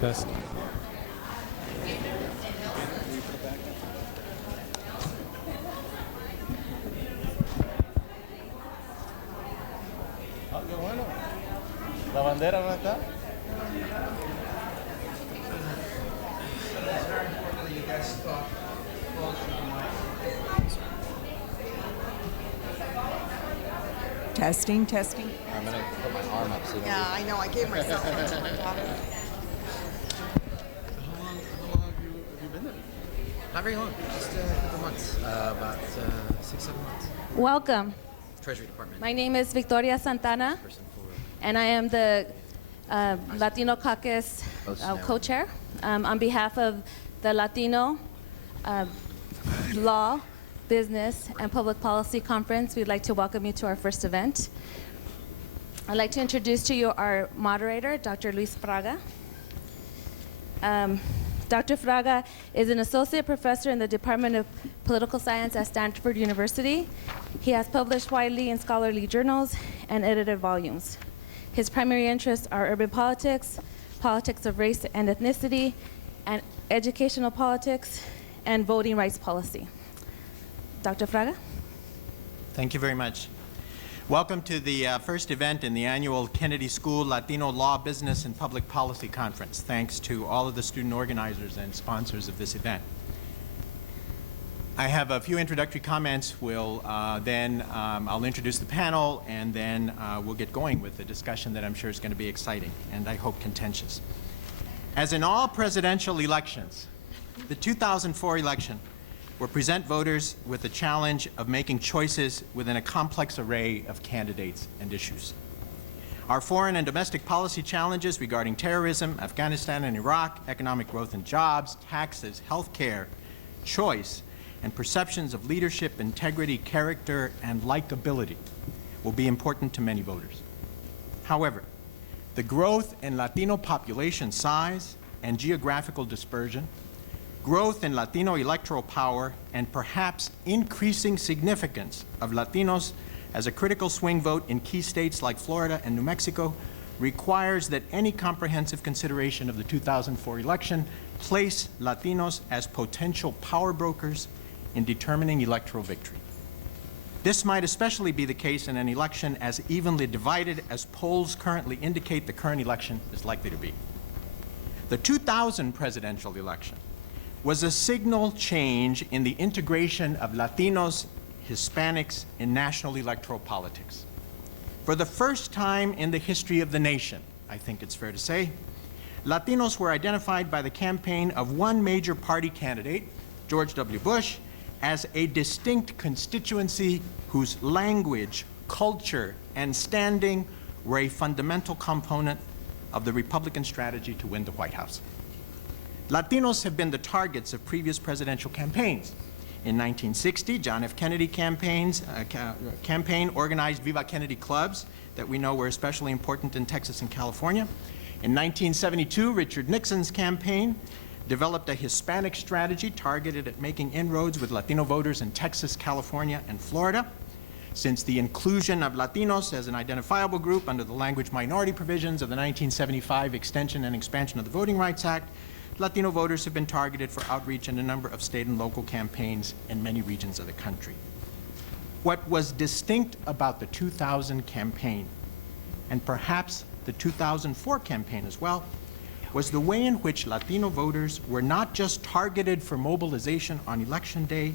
Test. Ah, qué bueno. ¿La bandera no está? Testing, testing. I'm going to put my arm up so you don't Yeah, I know. I gave myself one to my daughter. How long have you been there? Not very long, just a couple months. About 6-7 months. Welcome. Treasury Department. My name is Victoria Santana, Person for and I am the Latino Caucus co-chair. On behalf of the Latino Law, Business, and Public Policy Conference, we'd like to welcome you to our first event. I'd like to introduce to you our moderator, Dr. Luis Fraga. Dr. Fraga is an associate professor in the Department of Political Science at Stanford University. He has published widely in scholarly journals and edited volumes. His primary interests are urban politics, politics of race and ethnicity, and educational politics, and voting rights policy. Dr. Fraga? Thank you very much. Welcome to the first event in the annual Kennedy School Latino Law, Business, and Public Policy Conference. Thanks to all of the student organizers and sponsors of this event. I have a few introductory comments. I'll introduce the panel, and then we'll get going with the discussion that I'm sure is going to be exciting and I hope contentious. As in all presidential elections, the 2004 election will present voters with the challenge of making choices within a complex array of candidates and issues. Our foreign and domestic policy challenges regarding terrorism, Afghanistan and Iraq, economic growth and jobs, taxes, health care, choice, and perceptions of leadership, integrity, character, and likability will be important to many voters. However, the growth in Latino population size and geographical dispersion, growth in Latino electoral power, and perhaps increasing significance of Latinos as a critical swing vote in key states like Florida and New Mexico requires that any comprehensive consideration of the 2004 election place Latinos as potential power brokers in determining electoral victory. This might especially be the case in an election as evenly divided as polls currently indicate the current election is likely to be. The 2000 presidential election was a signal change in the integration of Latinos, Hispanics in national electoral politics. For the first time in the history of the nation, I think it's fair to say, Latinos were identified by the campaign of one major party candidate, George W. Bush, as a distinct constituency whose language, culture, and standing were a fundamental component of the Republican strategy to win the White House. Latinos have been the targets of previous presidential campaigns. In 1960, John F. Kennedy campaign organized Viva Kennedy clubs that we know were especially important in Texas and California. In 1972, Richard Nixon's campaign developed a Hispanic strategy targeted at making inroads with Latino voters in Texas, California, and Florida. Since the inclusion of Latinos as an identifiable group under the language minority provisions of the 1975 Extension and Expansion of the Voting Rights Act, Latino voters have been targeted for outreach in a number of state and local campaigns in many regions of the country. What was distinct about the 2000 campaign, and perhaps the 2004 campaign as well, was the way in which Latino voters were not just targeted for mobilization on Election Day,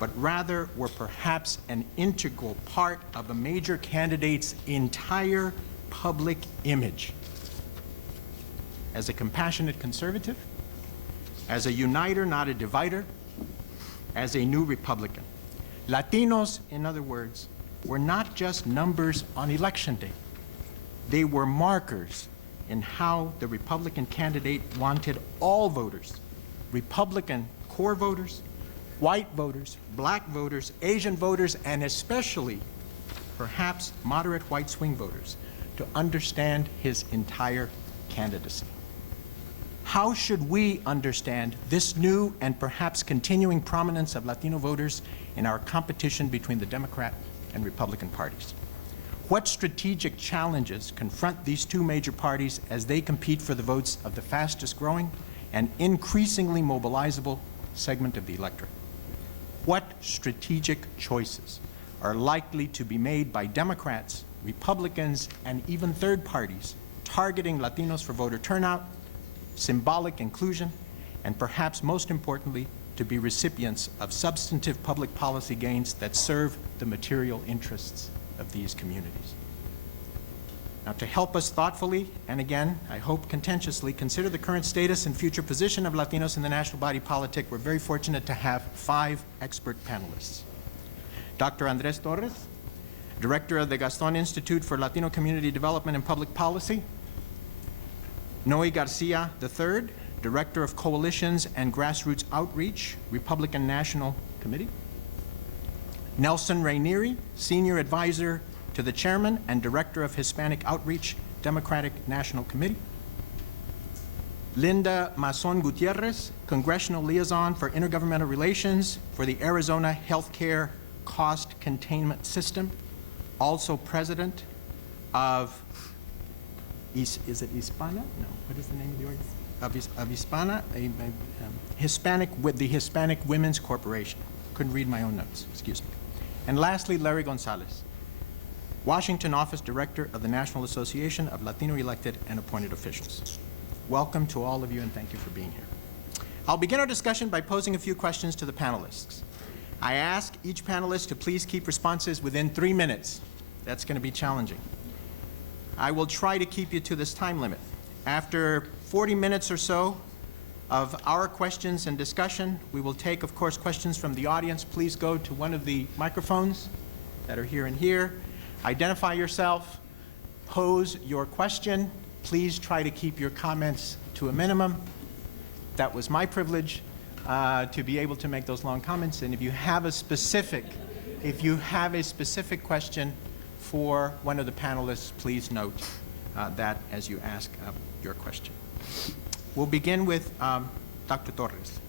but rather were perhaps an integral part of a major candidate's entire public image. As a compassionate conservative, as a uniter, not a divider, as a new Republican. Latinos, in other words, were not just numbers on Election Day. They were markers in how the Republican candidate wanted all voters, Republican core voters, white voters, black voters, Asian voters, and especially, perhaps, moderate white swing voters, to understand his entire candidacy. How should we understand this new and perhaps continuing prominence of Latino voters in our competition between the Democrat and Republican parties? What strategic challenges confront these two major parties as they compete for the votes of the fastest growing and increasingly mobilizable segment of the electorate? What strategic choices are likely to be made by Democrats, Republicans, and even third parties targeting Latinos for voter turnout, symbolic inclusion, and perhaps most importantly, to be recipients of substantive public policy gains that serve the material interests of these communities? Now, to help us thoughtfully, and again, I hope contentiously, consider the current status and future position of Latinos in the national body politic, we're very fortunate to have 5 expert panelists. Dr. Andres Torres, Director of the Gaston Institute for Latino Community Development and Public Policy. Noe Garcia III, Director of Coalitions and Grassroots Outreach, Republican National Committee. Nelson Rainieri, Senior Advisor to the Chairman and Director of Hispanic Outreach, Democratic National Committee. Linda Mazon Gutierrez, Congressional Liaison for Intergovernmental Relations for the Arizona Healthcare Cost Containment System, also President of, is it Hispana? No, what is the name of the organization? Of Hispana, the Hispanic Women's Corporation. Couldn't read my own notes, excuse me. And lastly, Larry Gonzalez, Washington Office Director of the National Association of Latino Elected and Appointed Officials. Welcome to all of you and thank you for being here. I'll begin our discussion by posing a few questions to the panelists. I ask each panelist to please keep responses within 3 minutes. That's going to be challenging. I will try to keep you to this time limit. After 40 minutes or so of our questions and discussion, we will take, of course, questions from the audience. Please go to one of the microphones that are here and here. Identify yourself, pose your question. Please try to keep your comments to a minimum. That was my privilege to be able to make those long comments. And if you have a specific question for one of the panelists, please note that as you ask your question. We'll begin with Dr. Torres.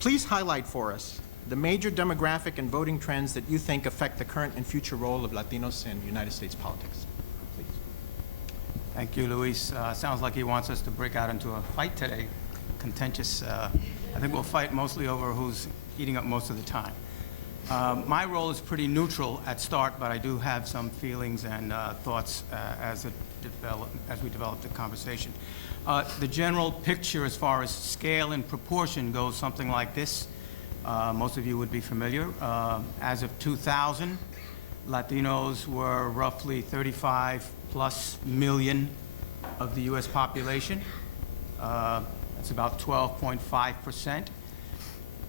Please highlight for us the major demographic and voting trends that you think affect the current and future role of Latinos in United States politics. Please. Thank you, Luis. Sounds like he wants us to break out into a fight today. Contentious. I think we'll fight mostly over who's eating up most of the time. My role is pretty neutral at start, but I do have some feelings and thoughts as we develop the conversation. The general picture as far as scale and proportion goes something like this. Most of you would be familiar. As of 2000, Latinos were roughly 35+ million of the U.S. population. That's about 12.5%.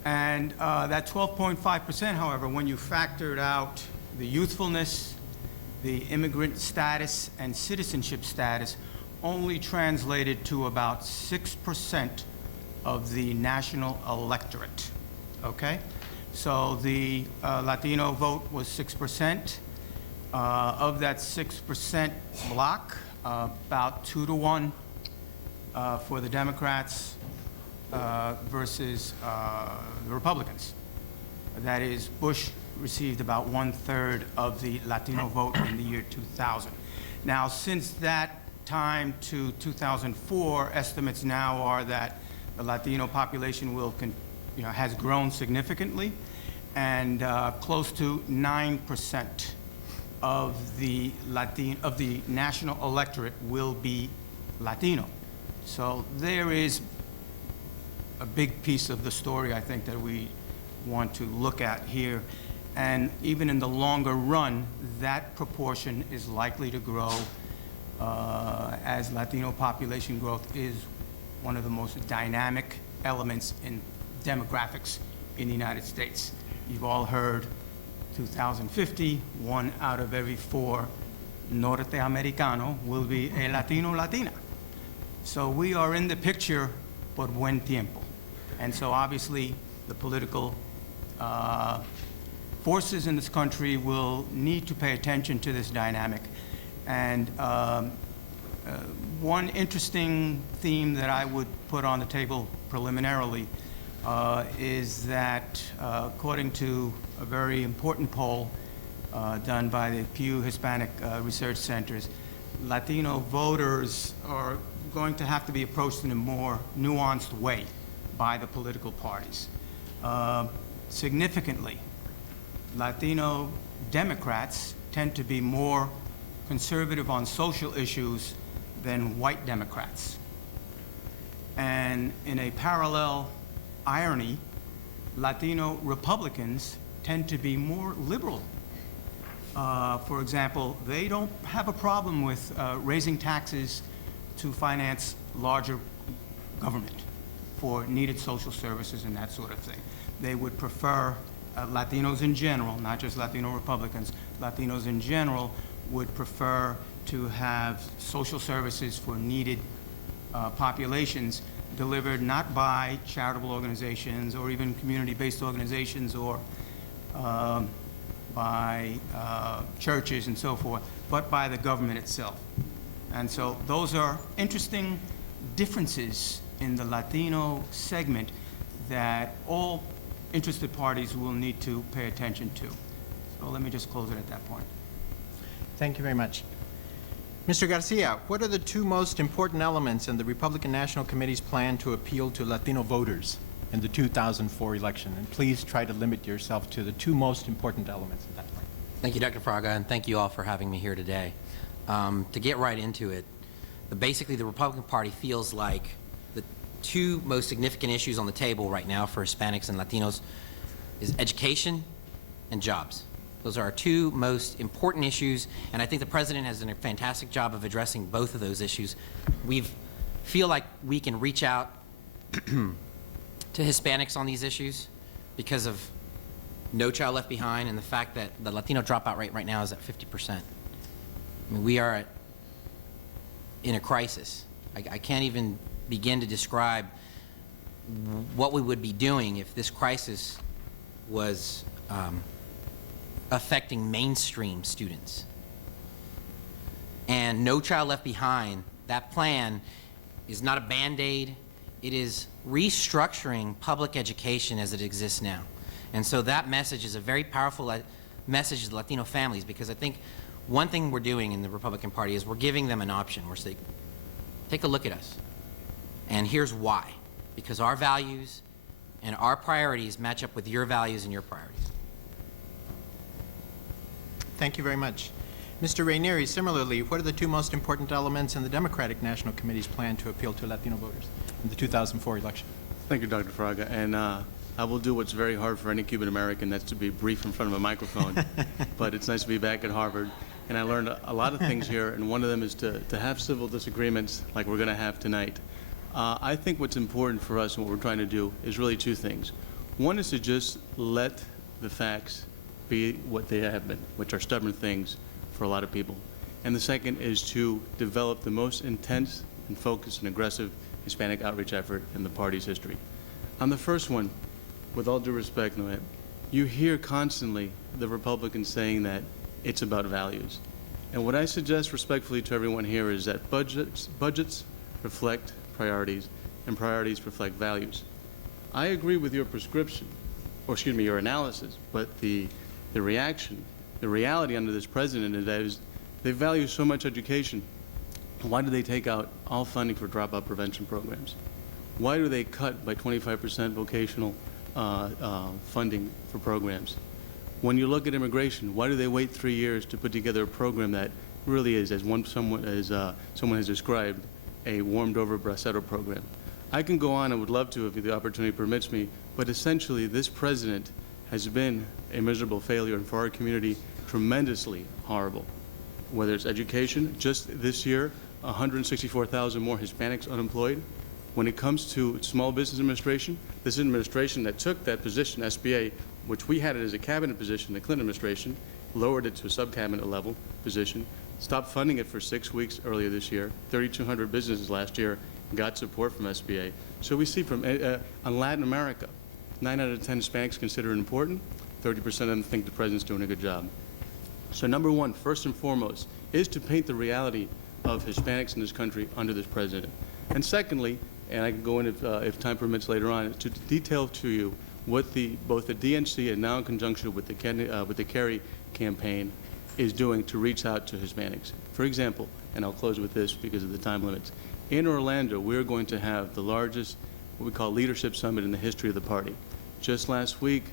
And that 12.5%, however, when you factored out the youthfulness, the immigrant status, and citizenship status, only translated to about 6% of the national electorate. Okay? So the Latino vote was 6%. Of that 6% block, about 2 to 1 for the Democrats versus the Republicans. That is, Bush received about 1/3 of the Latino vote in the year 2000. Now, since that time to 2004, estimates now are that the Latino population has grown significantly, and close to 9% of the national electorate will be Latino. So there is a big piece of the story, I think, that we want to look at here. And even in the longer run, that proportion is likely to grow as Latino population growth is one of the most dynamic elements in demographics in the United States. You've all heard 2050, 1 out of every 4 Norteamericano will be a Latino, Latina. So we are in the picture por buen tiempo. And so obviously the political forces in this country will need to pay attention to this dynamic. And one interesting theme that I would put on the table preliminarily is that according to a very important poll done by the Pew Hispanic Research Centers, Latino voters are going to have to be approached in a more nuanced way by the political parties. Significantly, Latino Democrats tend to be more conservative on social issues than white Democrats. And in a parallel irony, Latino Republicans tend to be more liberal. For example, they don't have a problem with raising taxes to finance larger government for needed social services and that sort of thing. They would prefer, Latinos in general, not just Latino Republicans, Latinos in general would prefer to have social services for needed populations delivered not by charitable organizations or even community-based organizations or by churches and so forth, but by the government itself. And so those are interesting differences in the Latino segment that all interested parties will need to pay attention to. So let me just close it at that point. Thank you very much. Mr. Garcia, what are the two most important elements in the Republican National Committee's plan to appeal to Latino voters in the 2004 election? And please try to limit yourself to the two most important elements at that point. Thank you, Dr. Fraga, and thank you all for having me here today. To get right into it, basically the Republican Party feels like the two most significant issues on the table right now for Hispanics and Latinos is education and jobs. Those are our two most important issues, and I think the President has done a fantastic job of addressing both of those issues. We feel like we can reach out to Hispanics on these issues because of No Child Left Behind and the fact that the Latino dropout rate right now is at 50%. I mean, we are in a crisis. I can't even begin to describe what we would be doing if this crisis was affecting mainstream students. And No Child Left Behind, that plan is not a Band-Aid. It is restructuring public education as it exists now. And so that message is a very powerful message to Latino families, because I think one thing we're doing in the Republican Party is we're giving them an option. We're saying, take a look at us. And here's why. Because our values and our priorities match up with your values and your priorities. Thank you very much. Mr. Rainieri, similarly, what are the two most important elements in the Democratic National Committee's plan to appeal to Latino voters in the 2004 election? Thank you, Dr. Fraga. And I will do what's very hard for any Cuban American, that's to be brief in front of a microphone. But it's nice to be back at Harvard. And I learned a lot of things here, and one of them is to have civil disagreements like we're going to have tonight. I think what's important for us and what we're trying to do is really two things. One is to just let the facts be what they have been, which are stubborn things for a lot of people. And the second is to develop the most intense and focused and aggressive Hispanic outreach effort in the party's history. On the first one, with all due respect, Noé, you hear constantly the Republicans saying that it's about values. And what I suggest respectfully to everyone here is that budgets reflect priorities, and priorities reflect values. I agree with your prescription, or excuse me, your analysis, but the reaction, the reality under this president is that they value so much education. Why do they take out all funding for dropout prevention programs? Why do they cut by 25% vocational funding for programs? When you look at immigration, why do they wait 3 years to put together a program that really is, as someone has described, a warmed-over bracero program? I can go on, I would love to if the opportunity permits me, but essentially this president has been a miserable failure, and for our community, tremendously horrible. Whether it's education, just this year, 164,000 more Hispanics unemployed. When it comes to small business administration, this administration that took that position, SBA, which we had it as a cabinet position, the Clinton administration, lowered it to a sub-cabinet level position, stopped funding it for 6 weeks earlier this year. 3,200 businesses last year got support from SBA. So we see from on Latin America, 9 out of 10 Hispanics consider it important. 30% of them think the president's doing a good job. So number one, first and foremost, is to paint the reality of Hispanics in this country under this president. And secondly, and I can go in if time permits later on, to detail to you what both the DNC and now in conjunction with the Kerry campaign is doing to reach out to Hispanics. For example, and I'll close with this because of the time limits, in Orlando, we're going to have the largest, what we call leadership summit in the history of the party. Just last week,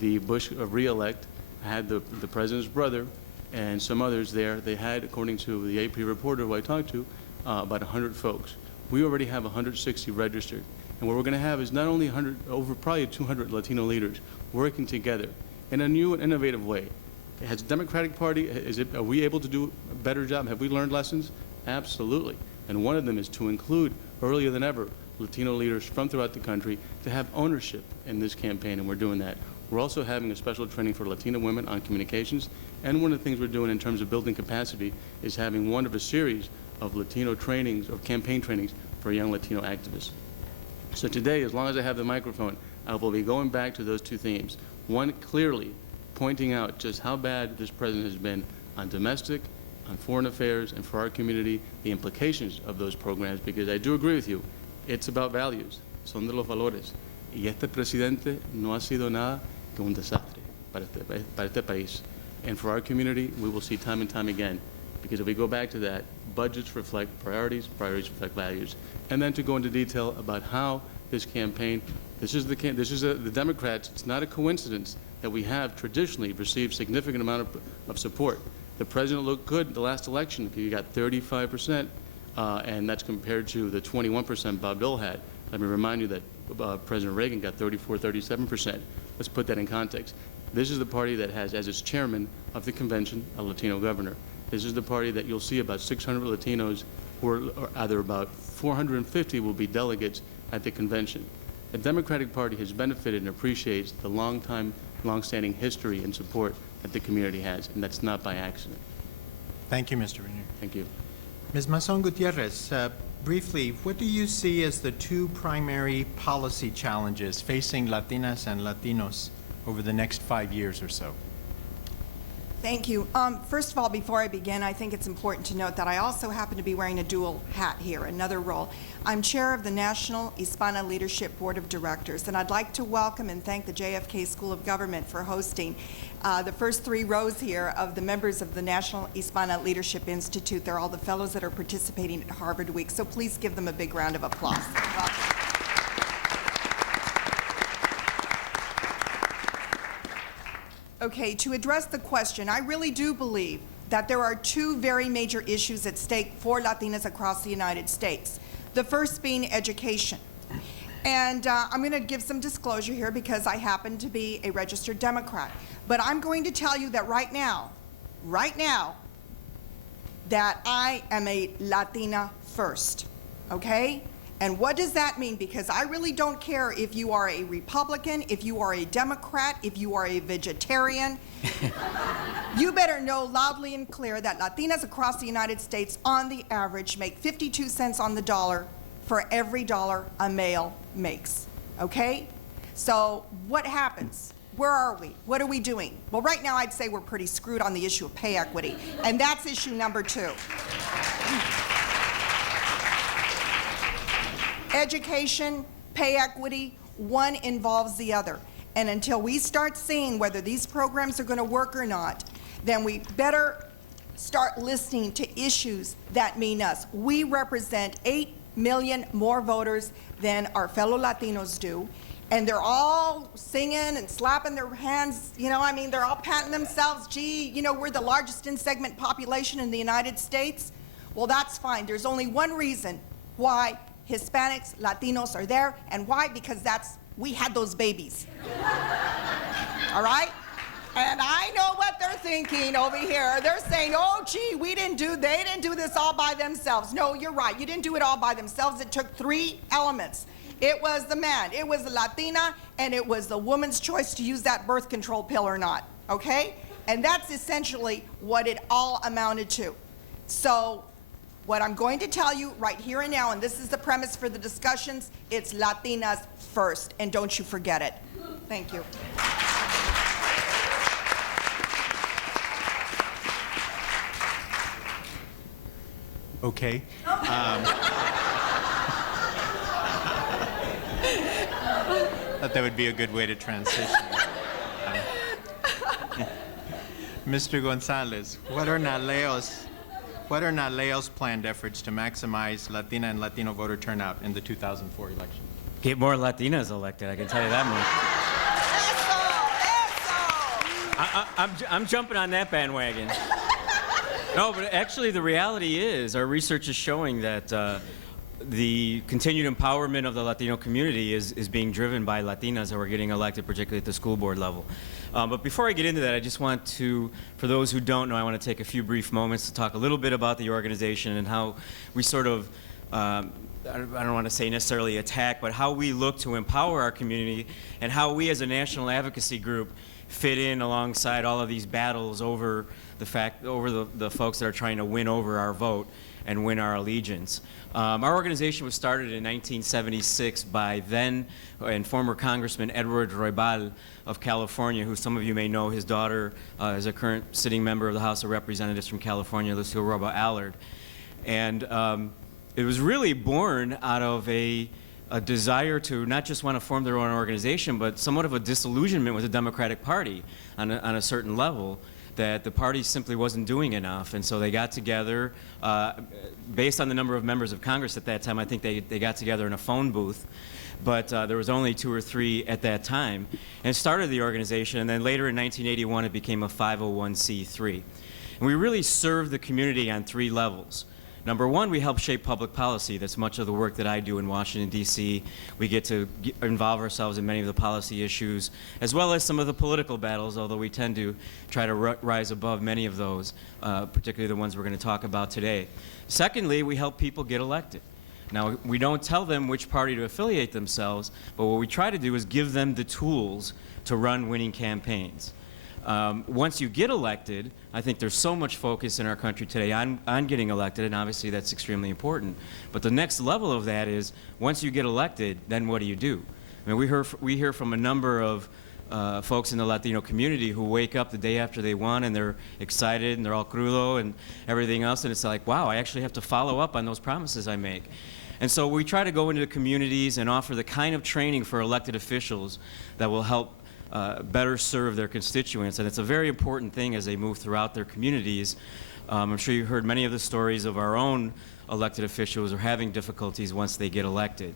the Bush re-elect had the president's brother and some others there. They had, according to the AP reporter who I talked to, about 100 folks. We already have 160 registered. And what we're going to have is not only 100, over probably 200 Latino leaders working together in a new and innovative way. Has the Democratic Party, are we able to do a better job? Have we learned lessons? Absolutely. And one of them is to include, earlier than ever, Latino leaders from throughout the country to have ownership in this campaign, and we're doing that. We're also having a special training for Latina women on communications, and one of the things we're doing in terms of building capacity is having one of a series of Latino trainings, or campaign trainings, for young Latino activists. So today, as long as I have the microphone, I will be going back to those two themes. One, clearly pointing out just how bad this president has been on domestic, on foreign affairs, and for our community, the implications of those programs, because I do agree with you, it's about values, son de los valores. Y este presidente no ha sido nada que un desastre para este país. And for our community, we will see time and time again, because if we go back to that, budgets reflect priorities, priorities reflect values. And then to go into detail about how this campaign, the Democrats, it's not a coincidence that we have traditionally received significant amount of support. The president looked good the last election. He got 35%, and that's compared to the 21% Bob Dole had. Let me remind you that President Reagan got 34, 37%. Let's put that in context. This is the party that has, as its chairman of the convention, a Latino governor. This is the party that you'll see about 600 Latinos, or either about 450 will be delegates at the convention. The Democratic Party has benefited and appreciates the long-standing history and support that the community has, and that's not by accident. Thank you, Mr. Renier. Thank you. Ms. Mason Gutierrez, briefly, what do you see as the two primary policy challenges facing Latinas and Latinos over the next 5 years or so? Thank you. First of all, before I begin, I think it's important to note that I also happen to be wearing a dual hat here, another role. I'm chair of the National Hispana Leadership Board of Directors, and I'd like to welcome and thank the JFK School of Government for hosting the first 3 rows here of the members of the National Hispana Leadership Institute. They're all the fellows that are participating at Harvard Week, so please give them a big round of applause. Welcome. Okay, to address the question, I really do believe that there are 2 very major issues at stake for Latinas across the United States. The first being education. And I'm going to give some disclosure here because I happen to be a registered Democrat. But I'm going to tell you that right now, that I am a Latina first, okay? And what does that mean? Because I really don't care if you are a Republican, if you are a Democrat, if you are a vegetarian. You better know loudly and clear that Latinas across the United States, on the average, make 52 cents on the dollar for every dollar a male makes, okay? So what happens? Where are we? What are we doing? Well, right now I'd say we're pretty screwed on the issue of pay equity, and that's issue number 2. Education, pay equity, one involves the other. And until we start seeing whether these programs are going to work or not, then we better start listening to issues that mean us. We represent 8 million more voters than our fellow Latinos do, and they're all singing and slapping their hands, you know, I mean, they're all patting themselves, gee, you know, we're the largest in-segment population in the United States. Well, that's fine. There's only one reason why Hispanics, Latinos are there, and why? Because we had those babies. All right? And I know what they're thinking over here. They're saying, oh, gee, they didn't do this all by themselves. No, you're right. You didn't do it all by themselves. It took 3 elements. It was the man, it was the Latina, and it was the woman's choice to use that birth control pill or not, okay? And that's essentially what it all amounted to. So what I'm going to tell you right here and now, and this is the premise for the discussions, it's Latinas first, and don't you forget it. Thank you. Okay. Thought that would be a good way to transition. Mr. Gonzalez, what are NALEO's planned efforts to maximize Latina and Latino voter turnout in the 2004 election? Get more Latinas elected, I can tell you that much. I'm jumping on that bandwagon. No, but actually the reality is our research is showing that the continued empowerment of the Latino community is being driven by Latinas who are getting elected, particularly at the school board level. But before I get into that, I just want to, for those who don't know, I want to take a few brief moments to talk a little bit about the organization and how we sort of, I don't want to say necessarily attack, but how we look to empower our community and how we as a national advocacy group fit in alongside all of these battles over the folks that are trying to win over our vote and win our allegiance. Our organization was started in 1976 by then and former Congressman Edward Roybal of California, who some of you may know. His daughter is a current sitting member of the House of Representatives from California, Lucille Roybal Allard. And it was really born out of a desire to not just want to form their own organization, but somewhat of a disillusionment with the Democratic Party on a certain level, that the party simply wasn't doing enough. And so they got together, based on the number of members of Congress at that time, I think they got together in a phone booth, but there was only 2 or 3 at that time, and started the organization. And then later in 1981, it became a 501c3. And we really served the community on 3 levels. Number one, we help shape public policy. That's much of the work that I do in Washington, D.C. We get to involve ourselves in many of the policy issues, as well as some of the political battles, although we tend to try to rise above many of those, particularly the ones we're going to talk about today. Secondly, we help people get elected. Now, we don't tell them which party to affiliate themselves, but what we try to do is give them the tools to run winning campaigns. Once you get elected, I think there's so much focus in our country today on getting elected, and obviously that's extremely important. But the next level of that is, once you get elected, then what do you do? I mean, we hear from a number of folks in the Latino community who wake up the day after they won and they're excited and they're all crudo and everything else, and it's like, wow, I actually have to follow up on those promises I make. And so we try to go into the communities and offer the kind of training for elected officials that will help better serve their constituents, and it's a very important thing as they move throughout their communities. I'm sure you've heard many of the stories of our own elected officials who are having difficulties once they get elected.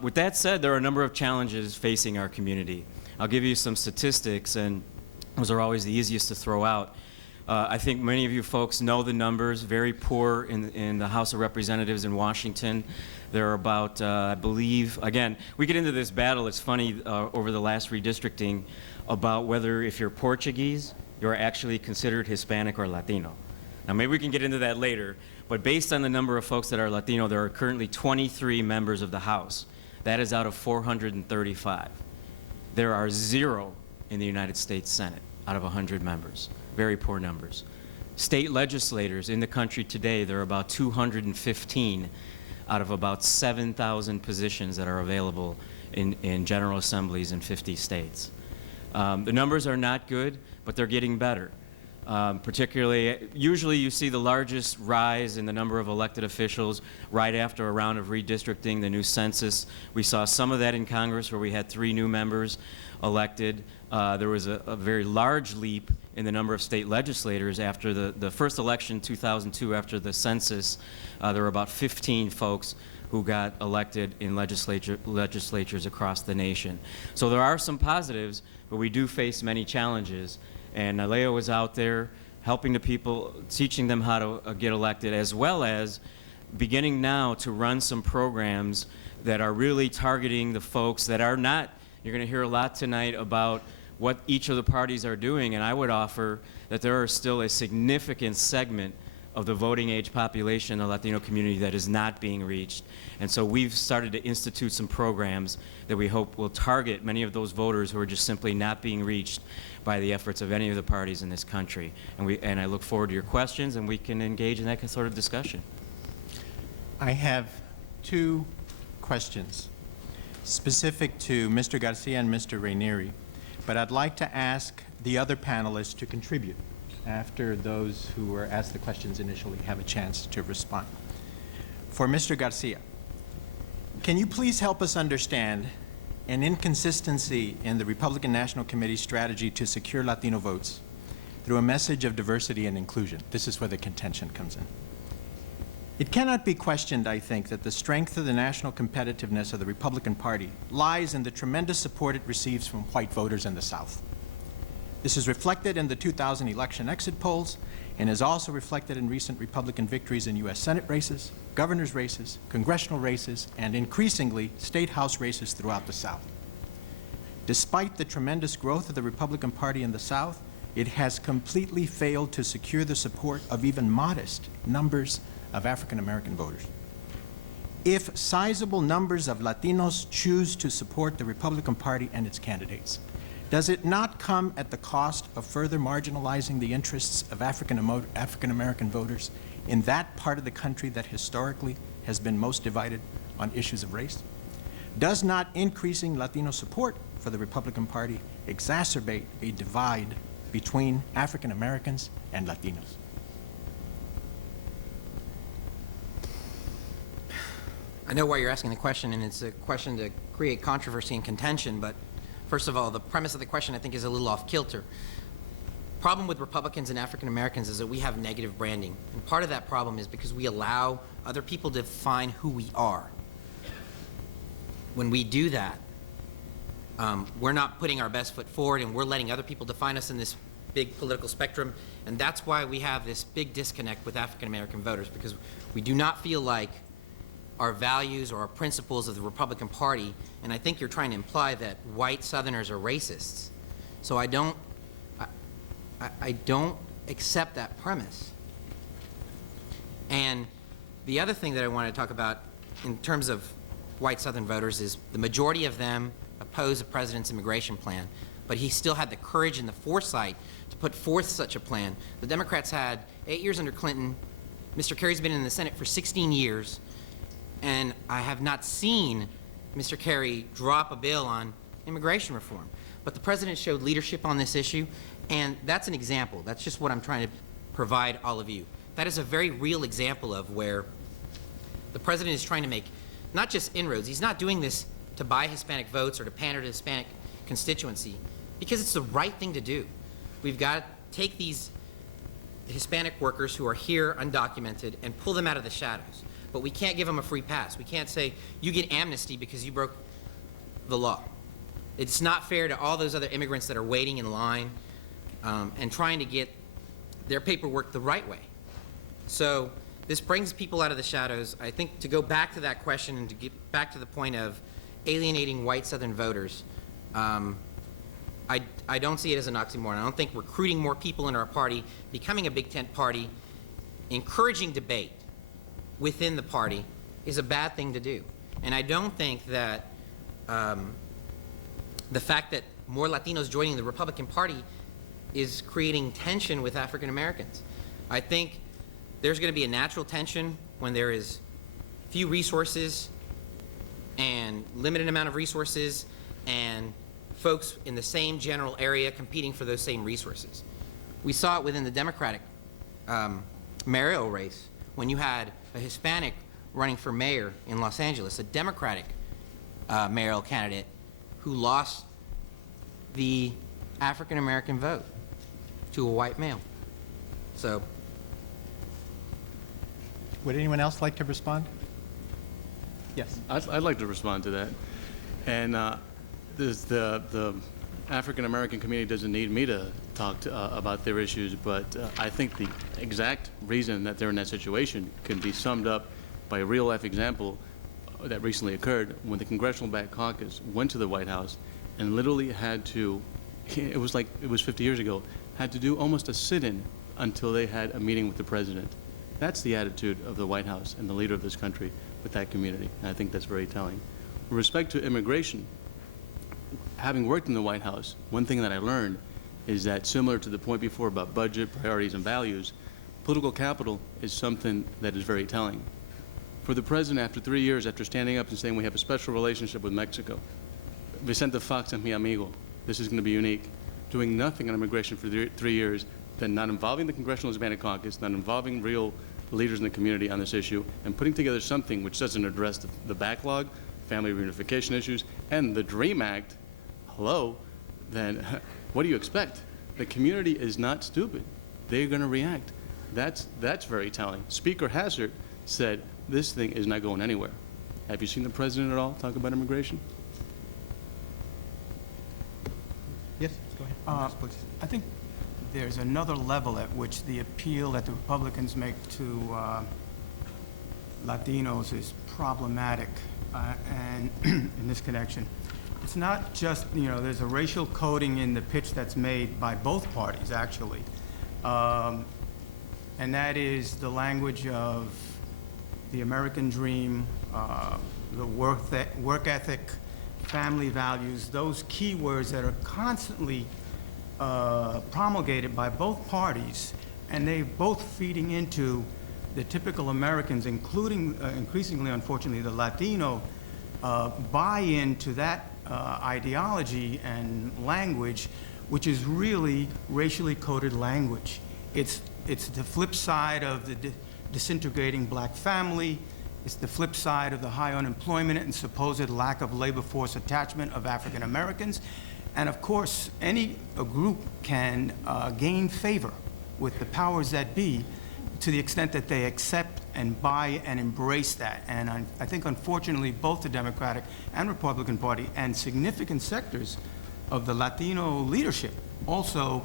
With that said, there are a number of challenges facing our community. I'll give you some statistics, and those are always the easiest to throw out. I think many of you folks know the numbers. Very poor in the House of Representatives in Washington. There are about, I believe, again, we get into this battle, it's funny, over the last redistricting, about whether if you're Portuguese, you're actually considered Hispanic or Latino. Now, maybe we can get into that later, but based on the number of folks that are Latino, there are currently 23 members of the House. That is out of 435. There are 0 in the United States Senate out of 100 members. Very poor numbers. State legislators in the country today, there are about 215 out of about 7,000 positions that are available in general assemblies in 50 states. The numbers are not good, but they're getting better. Particularly, usually you see the largest rise in the number of elected officials right after a round of redistricting, the new census. We saw some of that in Congress where we had 3 new members elected. There was a very large leap in the number of state legislators after the first election, 2002, after the census. There were about 15 folks who got elected in legislatures across the nation. So there are some positives, but we do face many challenges. And Leo is out there helping the people, teaching them how to get elected, as well as beginning now to run some programs that are really targeting the folks that are not. You're going to hear a lot tonight about what each of the parties are doing, and I would offer that there are still a significant segment of the voting age population in the Latino community that is not being reached. And so we've started to institute some programs that we hope will target many of those voters who are just simply not being reached by the efforts of any of the parties in this country. And I look forward to your questions, and we can engage in that sort of discussion. I have 2 questions specific to Mr. Garcia and Mr. Rainieri, but I'd like to ask the other panelists to contribute after those who were asked the questions initially have a chance to respond. For Mr. Garcia, can you please help us understand an inconsistency in the Republican National Committee's strategy to secure Latino votes through a message of diversity and inclusion. This is where the contention comes in. It cannot be questioned, I think, that the strength of the national competitiveness of the Republican Party lies in the tremendous support it receives from white voters in the South. This is reflected in the 2000 election exit polls and is also reflected in recent Republican victories in U.S. Senate races, governor's races, congressional races, and increasingly state house races throughout the South. Despite the tremendous growth of the Republican Party in the South, it has completely failed to secure the support of even modest numbers of African American voters. If sizable numbers of Latinos choose to support the Republican Party and its candidates, does it not come at the cost of further marginalizing the interests of African American voters in that part of the country that historically has been most divided on issues of race? Does not increasing Latino support for the Republican Party exacerbate a divide between African Americans and Latinos? I know why you're asking the question, and it's a question to create controversy and contention, but first of all, the premise of the question I think is a little off kilter. Problem with Republicans and African Americans is that we have negative branding, and part of that problem is because we allow other people to define who we are. When we do that, we're not putting our best foot forward, and we're letting other people define us in this big political spectrum, and that's why we have this big disconnect with African American voters, because we do not feel like our values or our principles of the Republican Party, and I think you're trying to imply that white Southerners are racists. So I don't accept that premise. And the other thing that I want to talk about in terms of white Southern voters is the majority of them oppose the president's immigration plan, but he still had the courage and the foresight to put forth such a plan. The Democrats had 8 years under Clinton. Mr. Kerry's been in the Senate for 16 years. And I have not seen Mr. Kerry drop a bill on immigration reform. But the president showed leadership on this issue, and that's an example. That's just what I'm trying to provide all of you. That is a very real example of where the president is trying to make not just inroads. He's not doing this to buy Hispanic votes or to pander to the Hispanic constituency, because it's the right thing to do. We've got to take these Hispanic workers who are here undocumented and pull them out of the shadows. But we can't give them a free pass. We can't say, you get amnesty because you broke the law. It's not fair to all those other immigrants that are waiting in line and trying to get their paperwork the right way. So this brings people out of the shadows. I think to go back to that question and to get back to the point of alienating white Southern voters, I don't see it as an oxymoron. I don't think recruiting more people into our party, becoming a big tent party, encouraging debate within the party is a bad thing to do. And I don't think that the fact that more Latinos joining the Republican Party is creating tension with African Americans. I think there's going to be a natural tension when there is few resources and limited amount of resources and folks in the same general area competing for those same resources. We saw it within the Democratic mayoral race when you had a Hispanic running for mayor in Los Angeles, a Democratic mayoral candidate who lost the African American vote to a white male. So, would anyone else like to respond? Yes. I'd like to respond to that. And the African American community doesn't need me to talk about their issues, but I think the exact reason that they're in that situation can be summed up by a real-life example that recently occurred when the Congressional Black Caucus went to the White House and literally had to, it was 50 years ago, had to do almost a sit-in until they had a meeting with the president. That's the attitude of the White House and the leader of this country with that community, and I think that's very telling. With respect to immigration, having worked in the White House, one thing that I learned is that, similar to the point before about budget, priorities, and values, political capital is something that is very telling. For the president, after 3 years, after standing up and saying we have a special relationship with Mexico, Vicente Fox es mi amigo, this is going to be unique, doing nothing on immigration for 3 years, then not involving the Congressional Hispanic Caucus, not involving real leaders in the community on this issue, and putting together something which doesn't address the backlog, family reunification issues, and the DREAM Act, hello, then what do you expect? The community is not stupid. They're going to react. That's very telling. Speaker Hazard said, this thing is not going anywhere. Have you seen the president at all talk about immigration? Yes, go ahead. Yes, please. I think there's another level at which the appeal that the Republicans make to Latinos is problematic, and in this connection. It's not just, there's a racial coding in the pitch that's made by both parties, actually. And that is the language of the American dream, the work ethic, family values, those key words that are constantly promulgated by both parties, and they're both feeding into the typical Americans, including, increasingly, unfortunately, the Latino, buy into that ideology and language, which is really racially coded language. It's the flip side of the disintegrating black family. It's the flip side of the high unemployment and supposed lack of labor force attachment of African Americans. And of course, a group can gain favor with the powers that be to the extent that they accept and buy and embrace that. And I think, unfortunately, both the Democratic and Republican Party and significant sectors of the Latino leadership also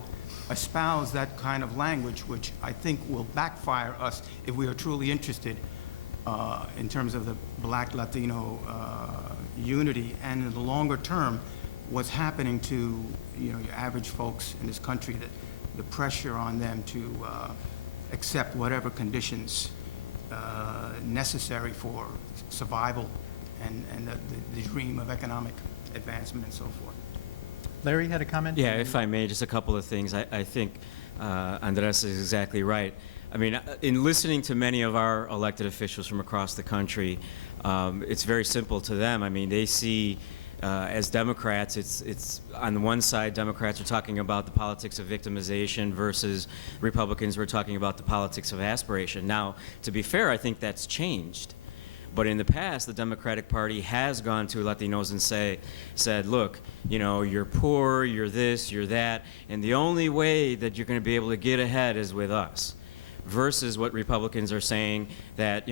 espouse that kind of language, which I think will backfire us if we are truly interested in terms of the black Latino unity, and in the longer term, what's happening to your average folks in this country, that the pressure on them to accept whatever conditions necessary for survival and the dream of economic advancement and so forth. Larry had a comment? Yeah, if I may, just a couple of things. I think Andres is exactly right. I mean, in listening to many of our elected officials from across the country, it's very simple to them. I mean, they see, as Democrats, it's on the one side, Democrats are talking about the politics of victimization versus Republicans who are talking about the politics of aspiration. Now, to be fair, I think that's changed. But in the past, the Democratic Party has gone to Latinos and said, look, you're poor, you're this, you're that, and the only way that you're going to be able to get ahead is with us. Versus what Republicans are saying, that,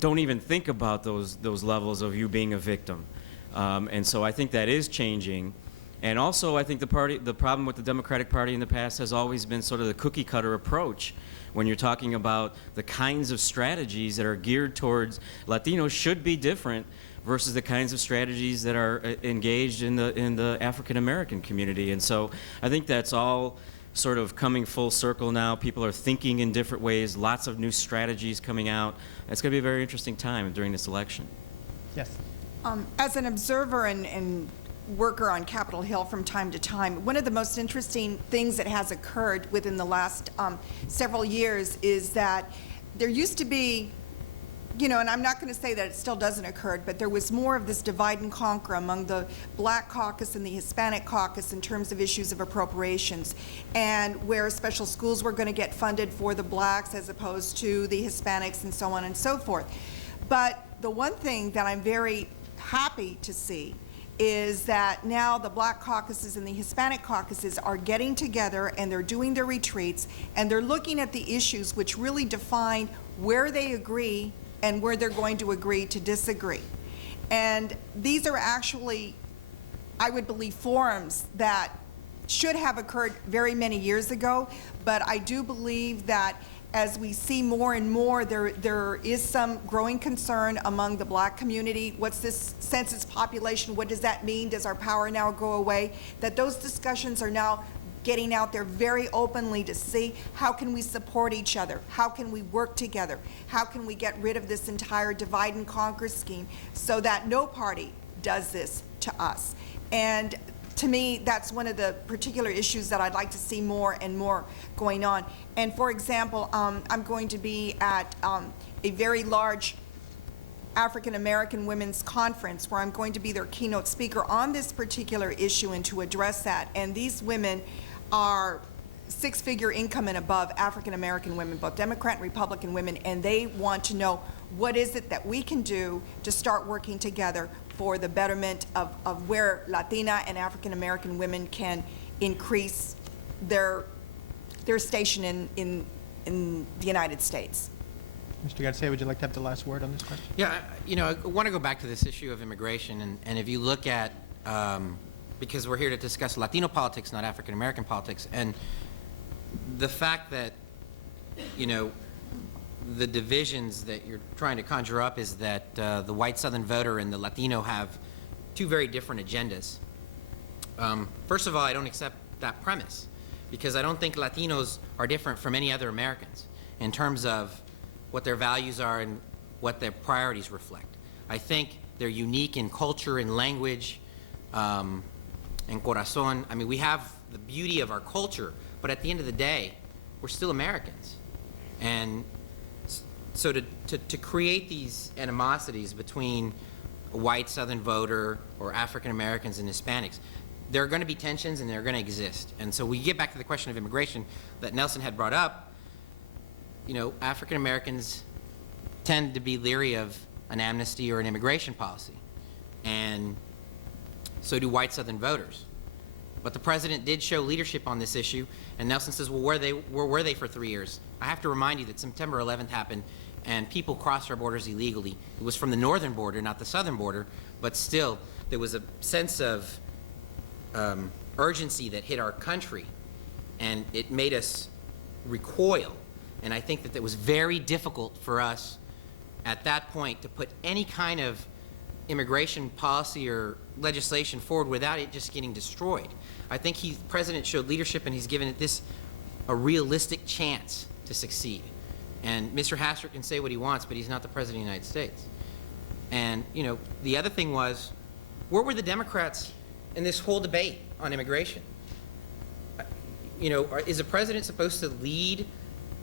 don't even think about those levels of you being a victim. And so I think that is changing. And also, I think the problem with the Democratic Party in the past has always been sort of the cookie cutter approach. When you're talking about the kinds of strategies that are geared towards Latinos should be different versus the kinds of strategies that are engaged in the African American community. And so I think that's all sort of coming full circle now. People are thinking in different ways, lots of new strategies coming out. It's going to be a very interesting time during this election. Yes. As an observer and worker on Capitol Hill from time to time, one of the most interesting things that has occurred within the last several years is that there used to be, and I'm not going to say that it still doesn't occur, but there was more of this divide and conquer among the Black caucus and the Hispanic caucus in terms of issues of appropriations, and where special schools were going to get funded for the Blacks as opposed to the Hispanics and so on and so forth. But the one thing that I'm very happy to see is that now the Black caucuses and the Hispanic caucuses are getting together and they're doing their retreats and they're looking at the issues which really define where they agree and where they're going to agree to disagree. And these are actually, I would believe, forums that should have occurred very many years ago, but I do believe that as we see more and more, there is some growing concern among the Black community. What's this census population? What does that mean? Does our power now go away? That those discussions are now getting out there very openly to see how can we support each other? How can we work together? How can we get rid of this entire divide and conquer scheme so that no party does this to us? And to me, that's one of the particular issues that I'd like to see more and more going on. And for example, I'm going to be at a very large African American women's conference where I'm going to be their keynote speaker on this particular issue and to address that. And these women are six-figure income and above African American women, both Democrat and Republican women, and they want to know what is it that we can do to start working together for the betterment of where Latina and African American women can increase their station in the United States. Mr. Garcia, would you like to have the last word on this question? Yeah, I want to go back to this issue of immigration, and if you look at, because we're here to discuss Latino politics, not African American politics, and the fact that, the divisions that you're trying to conjure up is that the white Southern voter and the Latino have two very different agendas. First of all, I don't accept that premise, because I don't think Latinos are different from any other Americans in terms of what their values are and what their priorities reflect. I think they're unique in culture and language and corazon. I mean, we have the beauty of our culture, but at the end of the day, we're still Americans. And so to create these animosities between a white Southern voter or African Americans and Hispanics, there are going to be tensions and they're going to exist. And so we get back to the question of immigration that Nelson had brought up. African Americans tend to be leery of an amnesty or an immigration policy, and so do white Southern voters. But the president did show leadership on this issue, and Nelson says, well, where were they for 3 years? I have to remind you that September 11th happened, and people crossed our borders illegally. It was from the northern border, not the southern border, but still, there was a sense of urgency that hit our country, and it made us recoil. And I think that it was very difficult for us at that point to put any kind of immigration policy or legislation forward without it just getting destroyed. I think the president showed leadership, and he's given it a realistic chance to succeed. And Mr. Hastert can say what he wants, but he's not the president of the United States. And, the other thing was, where were the Democrats in this whole debate on immigration? Is the president supposed to lead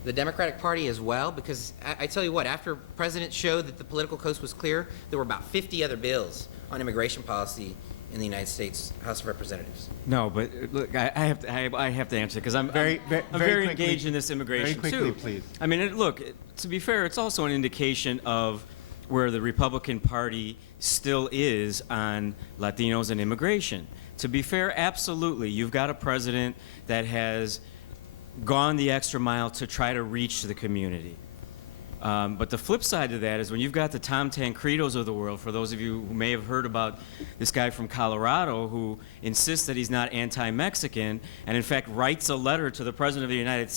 the Democratic Party as well? Because I tell you what, after President showed that the political coast was clear, there were about 50 other bills on immigration policy in the United States House of Representatives. No, but look, I have to answer because I'm very quickly, engaged in this immigration very quickly, too. please. I mean, look, to be fair, it's also an indication of where the Republican Party still is on Latinos and immigration. To be fair, absolutely, you've got a president that has gone the extra mile to try to reach the community. But the flip side to that is when you've got the Tom Tancredos of the world, for those of you who may have heard about this guy from Colorado who insists that he's not anti-Mexican and in fact writes a letter to the President of the United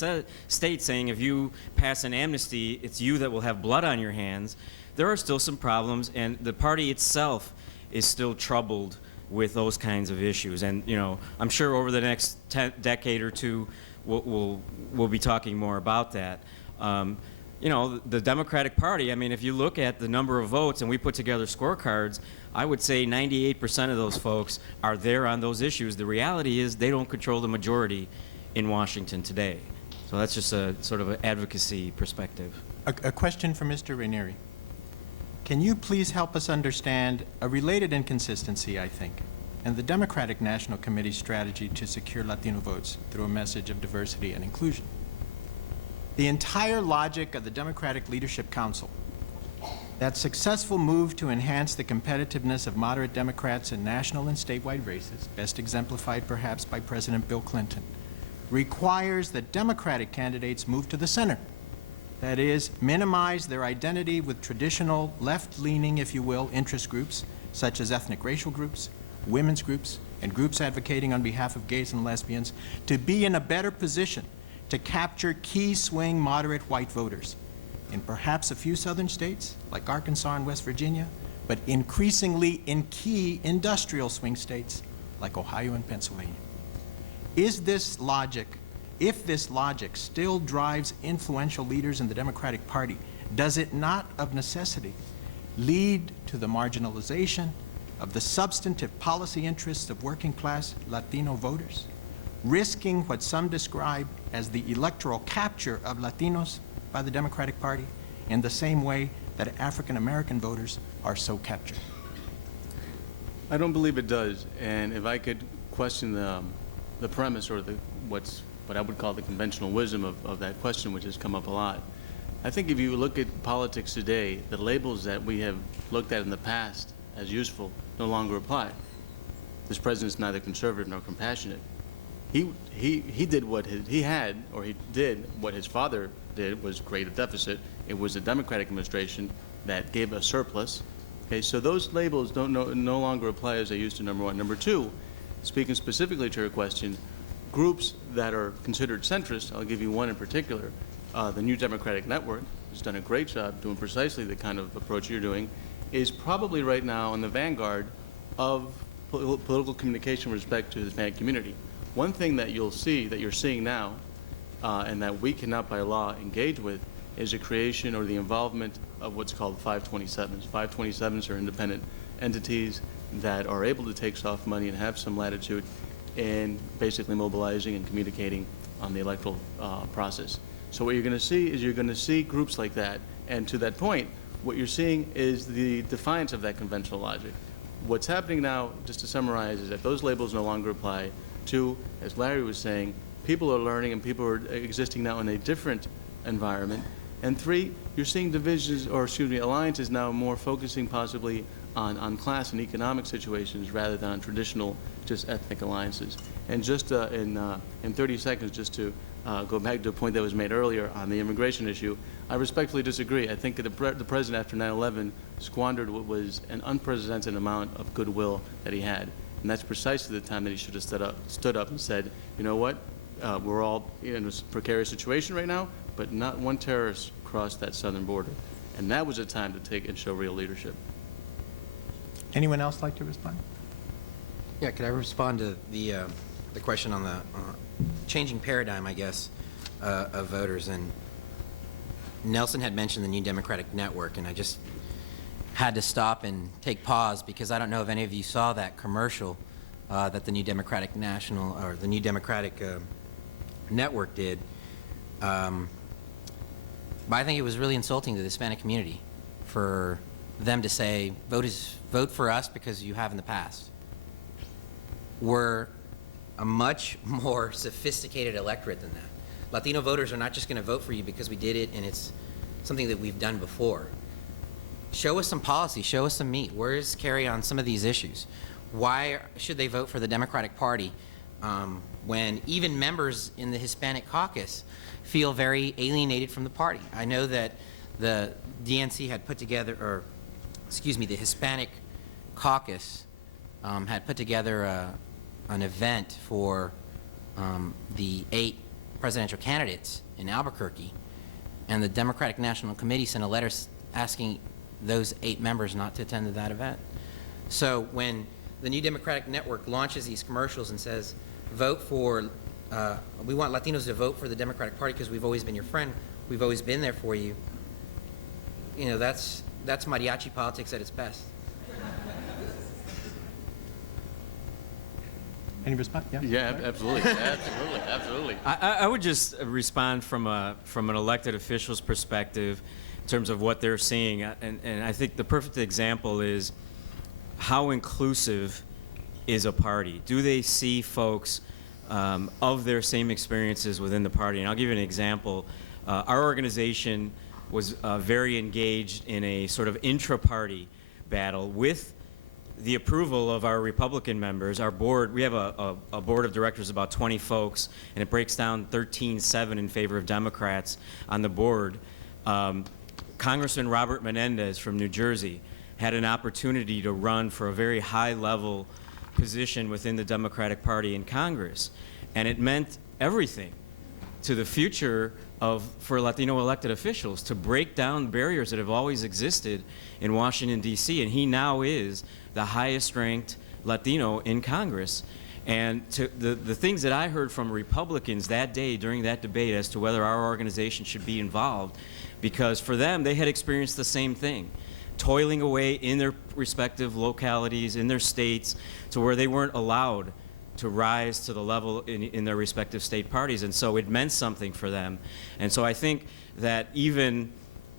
States saying if you pass an amnesty, it's you that will have blood on your hands, there are still some problems, and the party itself is still troubled with those kinds of issues. And I'm sure over the next decade or two we'll be talking more about that. The Democratic Party, I mean, if you look at the number of votes and we put together scorecards, I would say 98% of those folks are there on those issues. The reality is they don't control the majority in Washington today. So that's just a sort of an advocacy perspective. A question for Mr. Ranieri. Can you please help us understand a related inconsistency, I think, in the Democratic National Committee's strategy to secure Latino votes through a message of diversity and inclusion? The entire logic of the Democratic Leadership Council, that successful move to enhance the competitiveness of moderate Democrats in national and statewide races, best exemplified perhaps by President Bill Clinton, requires that Democratic candidates move to the center. That is, minimize their identity with traditional left-leaning, if you will, interest groups, such as ethnic racial groups, women's groups, and groups advocating on behalf of gays and lesbians, to be in a better position to capture key swing moderate white voters in perhaps a few southern states, like Arkansas and West Virginia, but increasingly in key industrial swing states, like Ohio and Pennsylvania. Is this logic, if this logic still drives influential leaders in the Democratic Party, does it not of necessity lead to the marginalization of the substantive policy interests of working class Latino voters, risking what some describe as the electoral capture of Latinos by the Democratic Party in the same way that African American voters are so captured? I don't believe it does. And if I could question the premise or what I would call the conventional wisdom of that question, which has come up a lot. I think if you look at politics today, the labels that we have looked at in the past as useful no longer apply. This president is neither conservative nor compassionate. he did what he did what his father did, was create a deficit. It was a Democratic administration that gave a surplus. Okay, so those labels don't no longer apply as they used to, number one. Number two, speaking specifically to your question, groups that are considered centrist, I'll give you one in particular, the New Democratic Network has done a great job doing precisely the kind of approach you're doing, is probably right now in the vanguard of political communication with respect to the Hispanic community. One thing that you'll see, that you're seeing now, and that we cannot by law engage with, is the creation or the involvement of what's called 527s. 527s are independent entities that are able to take soft money and have some latitude in basically mobilizing and communicating on the electoral process. So what you're going to see is you're going to see groups like that, and to that point, what you're seeing is the defiance of that conventional logic. What's happening now, just to summarize, is that those labels no longer apply. Two, as Larry was saying, people are learning and people are existing now in a different environment. And three, you're seeing divisions, or excuse me, alliances now more focusing possibly on class and economic situations rather than on traditional just ethnic alliances. And just in 30 seconds, just to go back to a point that was made earlier on the immigration issue, I respectfully disagree. I think that the president after 9/11 squandered what was an unprecedented amount of goodwill that he had. And that's precisely the time that he should have stood up and said, you know what, we're all in a precarious situation right now, but not one terrorist crossed that southern border. And that was a time to take and show real leadership. Anyone else like to respond? Yeah, could I respond to the question on the changing paradigm, I guess, of voters? And Nelson had mentioned the New Democratic Network, and I just had to stop and take pause because I don't know if any of you saw that commercial that the New Democratic Network did. But I think it was really insulting to the Hispanic community for them to say, vote for us because you have in the past. We're a much more sophisticated electorate than that. Latino voters are not just going to vote for you because we did it and it's something that we've done before. Show us some policy, show us some meat. Where's Carrie on some of these issues? Why should they vote for the Democratic Party when even members in the Hispanic caucus feel very alienated from the party? I know that the DNC had put together, the Hispanic caucus had put together an event for the 8 presidential candidates in Albuquerque, and the Democratic National Committee sent a letter asking those 8 members not to attend that event. So when the New Democratic Network launches these commercials and says, vote for, we want Latinos to vote for the Democratic Party because we've always been your friend, we've always been there for you, you know, that's mariachi politics at its best. Any response? Yeah. Yeah, absolutely, absolutely, absolutely. I would just respond from an elected official's perspective in terms of what they're seeing. And I think the perfect example is how inclusive is a party? Do they see folks of their same experiences within the party? And I'll give you an example. Our organization was very engaged in a sort of intra-party battle with the approval of our Republican members. Our board, we have a board of directors, about 20 folks, and it breaks down 13-7 in favor of Democrats on the board. Congressman Robert Menendez from New Jersey had an opportunity to run for a very high-level position within the Democratic Party in Congress, and it meant everything to the future for Latino elected officials to break down barriers that have always existed in Washington, D.C., and he now is the highest-ranked Latino in Congress. And to the things that I heard from Republicans that day during that debate as to whether our organization should be involved, because for them, they had experienced the same thing, toiling away in their respective localities, in their states, to where they weren't allowed to rise to the level in their respective state parties. And so it meant something for them. And so I think that even,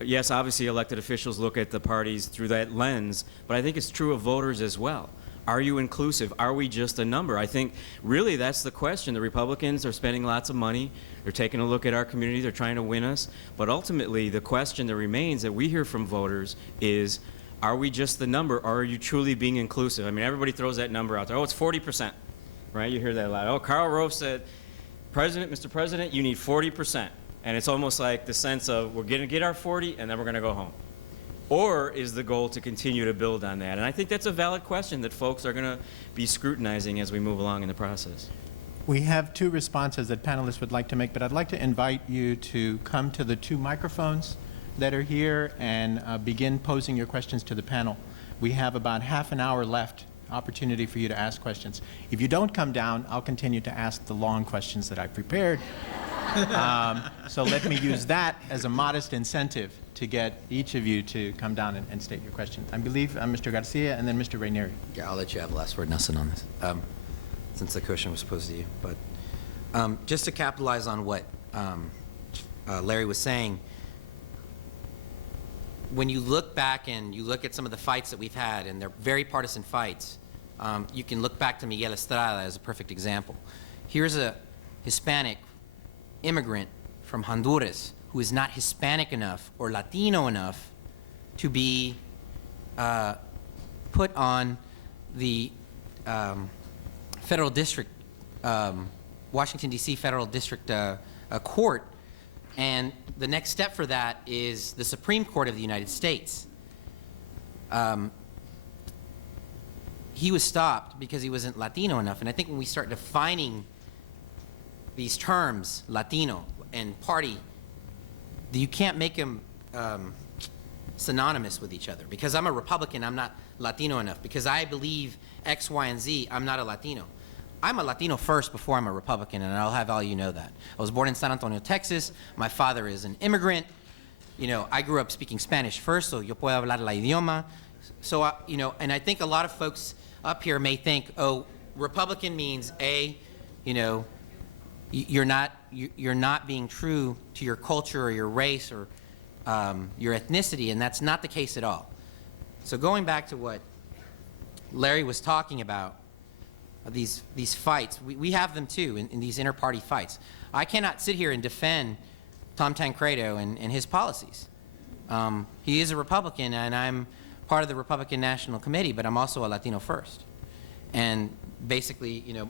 yes, obviously elected officials look at the parties through that lens, but I think it's true of voters as well. Are you inclusive? Are we just a number? I think really that's the question. The Republicans are spending lots of money. They're taking a look at our community. They're trying to win us. But ultimately, the question that remains that we hear from voters is, are we just the number, or are you truly being inclusive? I mean, everybody throws that number out there. Oh, it's 40%, right? You hear that a lot. Oh, Karl Rove said, Mr. President, you need 40%. And it's almost like the sense of we're going to get our 40 and then we're going to go home. Or is the goal to continue to build on that? And I think that's a valid question that folks are going to be scrutinizing as we move along in the process. We have two responses that panelists would like to make, but I'd like to invite you to come to the two microphones that are here and begin posing your questions to the panel. We have about half an hour left, opportunity for you to ask questions. If you don't come down, I'll continue to ask the long questions that I prepared. So let me use that as a modest incentive to get each of you to come down and state your question. I believe Mr. Garcia and then Mr. Rainieri. Yeah, I'll let you have the last word, Nelson, on this, since the question was posed to you. But just to capitalize on what Larry was saying, when you look back and you look at some of the fights that we've had, and they're very partisan fights, you can look back to Miguel Estrada as a perfect example. Here's a Hispanic immigrant from Honduras who is not Hispanic enough or Latino enough to be put on the federal district, Washington, D.C. federal district court. And the next step for that is the Supreme Court of the United States. He was stopped because he wasn't Latino enough. And I think when we start defining these terms, Latino and party, you can't make them synonymous with each other. Because I'm a Republican, I'm not Latino enough. Because I believe X, Y, and Z, I'm not a Latino. I'm a Latino first before I'm a Republican, and I'll have all you know that. I was born in San Antonio, Texas. My father is an immigrant. You know, I grew up speaking Spanish first, so yo puedo hablar la idioma. So, you know, and I think a lot of folks up here may think, oh, Republican means A, you know, you're not being true to your culture or your race or your ethnicity, and that's not the case at all. So going back to what Larry was talking about, these fights, we have them too in these inter-party fights. I cannot sit here and defend Tom Tancredo and his policies. He is a Republican, and I'm part of the Republican National Committee, but I'm also a Latino first. And basically, you know,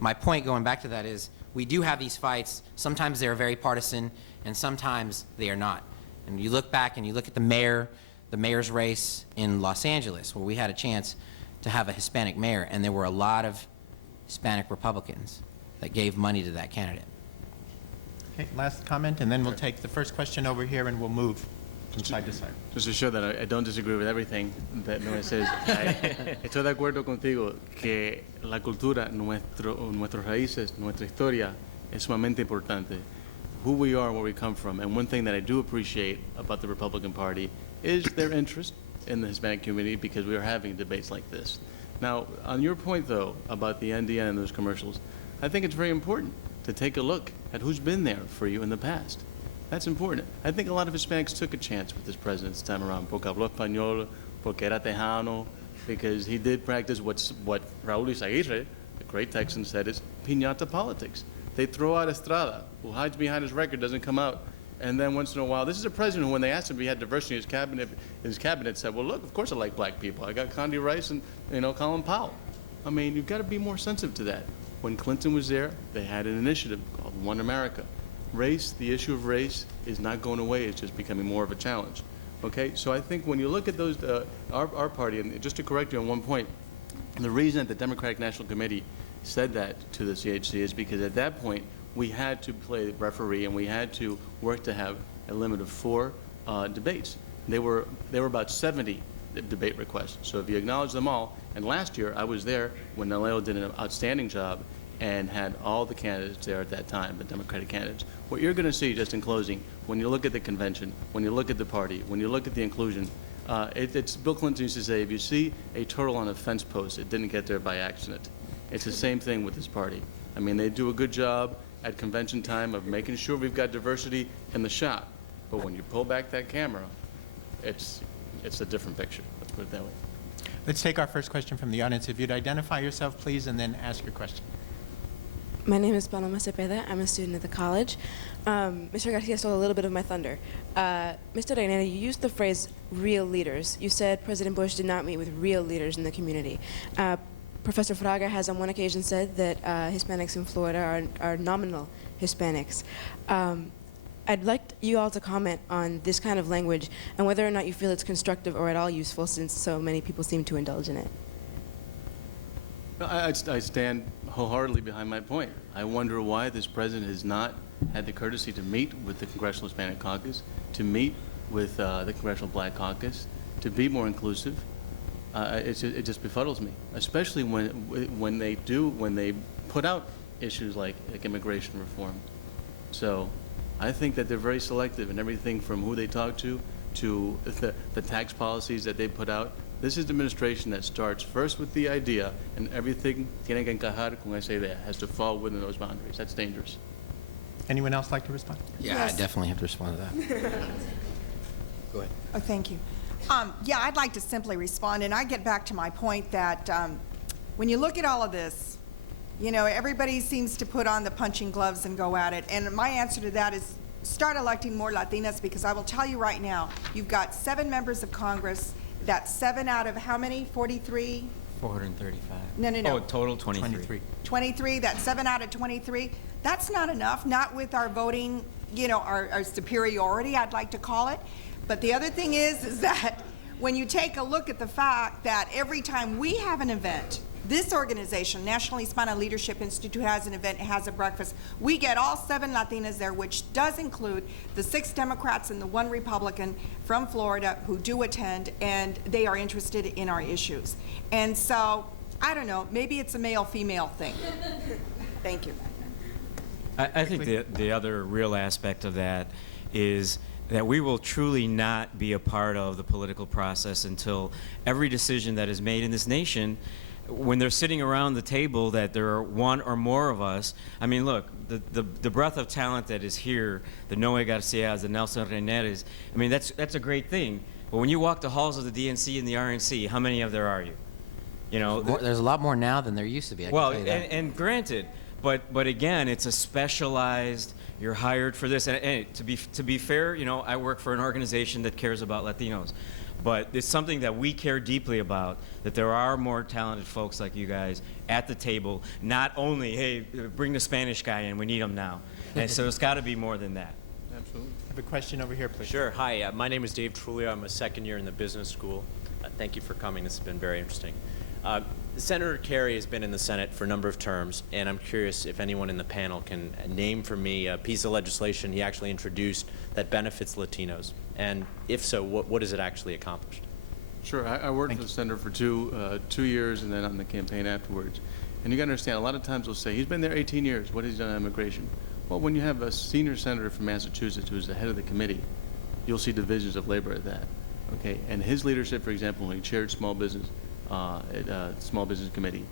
my point going back to that is we do have these fights. Sometimes they're very partisan, and sometimes they are not. And you look back and you look at the mayor's race in Los Angeles, where we had a chance to have a Hispanic mayor, and there were a lot of Hispanic Republicans that gave money to that candidate. Okay, last comment, and then we'll take the first question over here, and we'll move from side to side. Just to show that I don't disagree with everything that Noé says, estoy de acuerdo contigo que la cultura, nuestros raíces, nuestra historia es sumamente importante. Who we are, where we come from, and one thing that I do appreciate about the Republican Party is their interest in the Hispanic community, because we are having debates like this. Now, on your point, though, about the NDN and those commercials, I think it's very important to take a look at who's been there for you in the past. That's important. I think a lot of Hispanics took a chance with this president this time around, porque habló español, porque era tejano, because he did practice what Raúl Izaguirre, the great Texan, said is piñata politics. They throw out Estrada, who hides behind his record, doesn't come out, and then once in a while, this is a president who, when they asked him if he had diversity in his cabinet, said, well, look, of course I like black people. I got Condi Rice and, you know, Colin Powell. I mean, you've got to be more sensitive to that. When Clinton was there, they had an initiative called One America. Race, the issue of race, is not going away. It's just becoming more of a challenge. Okay, so I think when you look at those, our party, and just to correct you on one point, the reason that the Democratic National Committee said that to the CHC is because at that point, we had to play referee, and we had to work to have a limit of 4 debates. There were about 70 debate requests. So if you acknowledge them all, and last year I was there when Naleo did an outstanding job and had all the candidates there at that time, the Democratic candidates. What you're going to see, just in closing, when you look at the convention, when you look at the party, when you look at the inclusion, it's Bill Clinton used to say, if you see a turtle on a fence post, it didn't get there by accident. It's the same thing with this party. I mean, they do a good job at convention time of making sure we've got diversity in the shot. But when you pull back that camera, it's a different picture. Let's put it that way. Let's take our first question from the audience. If you'd identify yourself, please, and then ask your question. My name is Paloma Cepeda. I'm a student at the college. Mr. Garcia stole a little bit of my thunder. Mr. Reinera, you used the phrase real leaders. You said President Bush did not meet with real leaders in the community. Professor Fraga has on one occasion said that Hispanics in Florida are nominal Hispanics. I'd like you all to comment on this kind of language and whether or not you feel it's constructive or at all useful, since so many people seem to indulge in it. I stand wholeheartedly behind my point. I wonder why this president has not had the courtesy to meet with the Congressional Hispanic Caucus, to meet with the Congressional Black Caucus, to be more inclusive. It just befuddles me, especially when they put out issues like immigration reform. So I think that they're very selective in everything from who they talk to the tax policies that they put out. This is the administration that starts first with the idea, and everything tiene que encajar con esa idea, has to fall within those boundaries. That's dangerous. Anyone else like to respond? Yeah, Yes. I definitely have to respond to that. Go ahead. Oh, thank you. Yeah, I'd like to simply respond, and I get back to my point that when you look at all of this, you know, everybody seems to put on the punching gloves and go at it. And my answer to that is start electing more Latinas, because I will tell you right now, you've got 7 members of Congress. That's 7 out of how many? 43? 435. No. Oh, total 23. 23, that's 7 out of 23. That's not enough, not with our voting, you know, our superiority, I'd like to call it. But the other thing is that when you take a look at the fact that every time we have an event, this organization, National Hispana Leadership Institute, has an event, has a breakfast, we get all 7 Latinas there, which does include the 6 Democrats and the 1 Republican from Florida who do attend, and they are interested in our issues. And so, I don't know, maybe it's a male-female thing. Thank you. I think the other real aspect of that is that we will truly not be a part of the political process until every decision that is made in this nation, when they're sitting around the table, that there are 1 or more of us. I mean, look, the breadth of talent that is here, the Noe Garcias, the Nelson Reneres, I mean, that's a great thing. But when you walk the halls of the DNC and the RNC, how many of there are you? You know, There's a lot more now than there used to be. I well, can tell you that. and granted, but again, it's a specialized. You're hired for this, and to be fair, you know, I work for an organization that cares about Latinos, but it's something that we care deeply about. That there are more talented folks like you guys at the table. Not only, hey, bring the Spanish guy in, we need him now, and so it's got to be more than that. Absolutely. I have a question over here, please. Sure. Hi, my name is Dave Trulio. I'm a second year in the business school. Thank you for coming. This has been very interesting. Senator Kerry has been in the Senate for a number of terms, and I'm curious if anyone in the panel can name for me a piece of legislation he actually introduced that benefits Latinos, and if so, what has it actually accomplished? Sure. I worked for the senator for 2 years, and then on the campaign afterwards. And you got to understand, a lot of times they'll say, he's been there 18 years. What has he done on immigration? Well, when you have a senior senator from Massachusetts who's the head of the committee, you'll see divisions of labor at that. Okay. And his leadership, for example, when he chaired small business committee,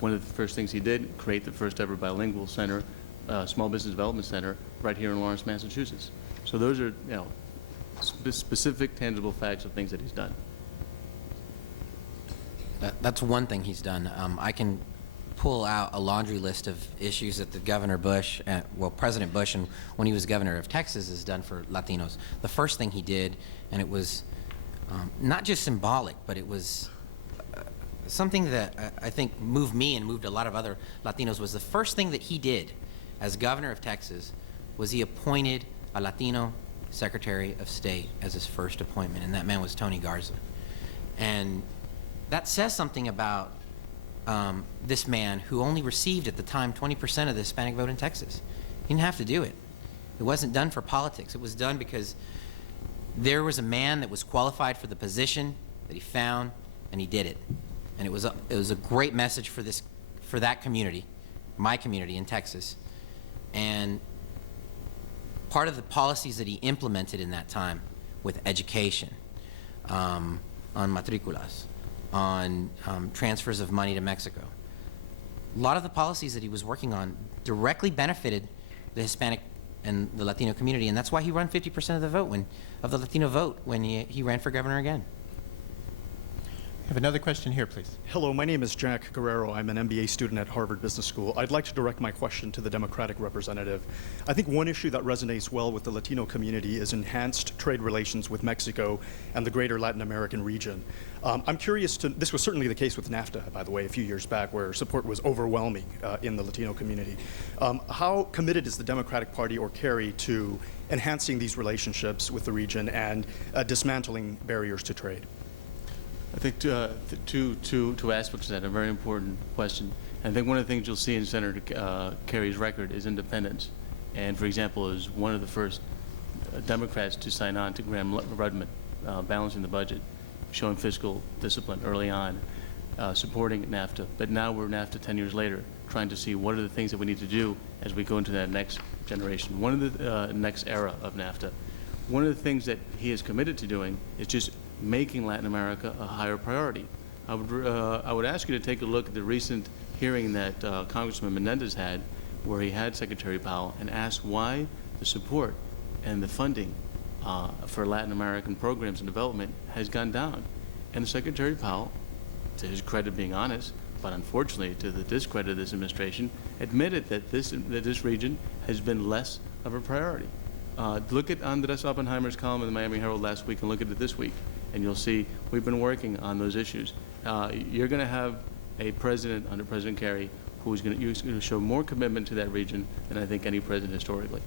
one of the first things he did, create the first ever bilingual center, small business development center, right here in Lawrence, Massachusetts. So those are, you know, specific, tangible facts of things that he's done. That's one thing he's done. I can pull out a laundry list of issues that the Governor Bush, President Bush, and when he was governor of Texas, has done for Latinos. The first thing he did, and it was not just symbolic, but it was something that I think moved me and moved a lot of other Latinos, was the first thing that he did as governor of Texas was he appointed a Latino Secretary of State as his first appointment, and that man was Tony Garza. And that says something about this man who only received at the time 20% of the Hispanic vote in Texas. He didn't have to do it. It wasn't done for politics. It was done because there was a man that was qualified for the position that he found, and he did it. And it was a great message for that community, my community in Texas. And part of the policies that he implemented in that time with education, on matriculas, on transfers of money to Mexico. A lot of the policies that he was working on directly benefited the Hispanic and the Latino community, and that's why he won 50% of the vote of the Latino vote when he ran for governor again. Have another question here, please. Hello, my name is Jack Guerrero. I'm an MBA student at Harvard Business School. I'd like to direct my question to the Democratic representative. I think one issue that resonates well with the Latino community is enhanced trade relations with Mexico and the greater Latin American region. I'm curious this was certainly the case with NAFTA, by the way, a few years back, where support was overwhelming in the Latino community. How committed is the Democratic Party or Kerry to enhancing these relationships with the region and dismantling barriers to trade? I think two aspects of that, a very important question. I think one of the things you'll see in Senator Kerry's record is independence. And for example, is one of the first Democrats to sign on to Graham-Rudman, balancing the budget, showing fiscal discipline early on, supporting NAFTA. But now we're NAFTA 10 years later, trying to see what are the things that we need to do as we go into that next generation, one of the next era of NAFTA. One of the things that he is committed to doing is just making Latin America a higher priority. I would ask you to take a look at the recent hearing that Congressman Menendez had, where he had Secretary Powell and asked why the support and the funding for Latin American programs and development has gone down. And Secretary Powell, to his credit being honest, but unfortunately to the discredit of this administration, admitted that this region has been less of a priority. Look at Andres Oppenheimer's column in the Miami Herald last week and look at it this week, and you'll see we've been working on those issues. You're going to have a president under President Kerry who's going to show more commitment to that region than I think any president historically.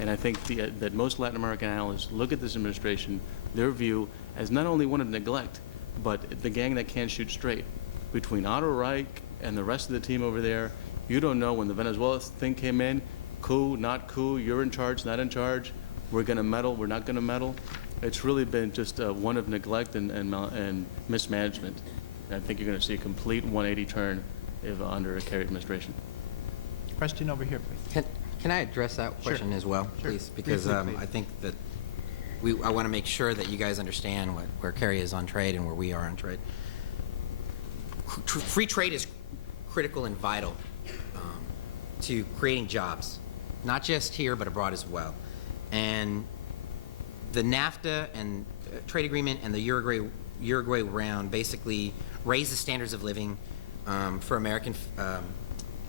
And I think that most Latin American analysts look at this administration, their view, as not only one of neglect, but the gang that can't shoot straight. Between Otto Reich and the rest of the team over there, you don't know when the Venezuela thing came in, coup, not coup, you're in charge, not in charge, we're going to meddle, we're not going to meddle. It's really been just one of neglect and mismanagement. And I think you're going to see a complete 180 turn under a Kerry administration. Question over here, please. Can I address that question as well, Sure. please? Because Briefly, please. I think that I want to make sure that you guys understand where Kerry is on trade and where we are on trade. Free trade is critical and vital to creating jobs, not just here but abroad as well. And the NAFTA and trade agreement and the Uruguay round basically raise the standards of living for American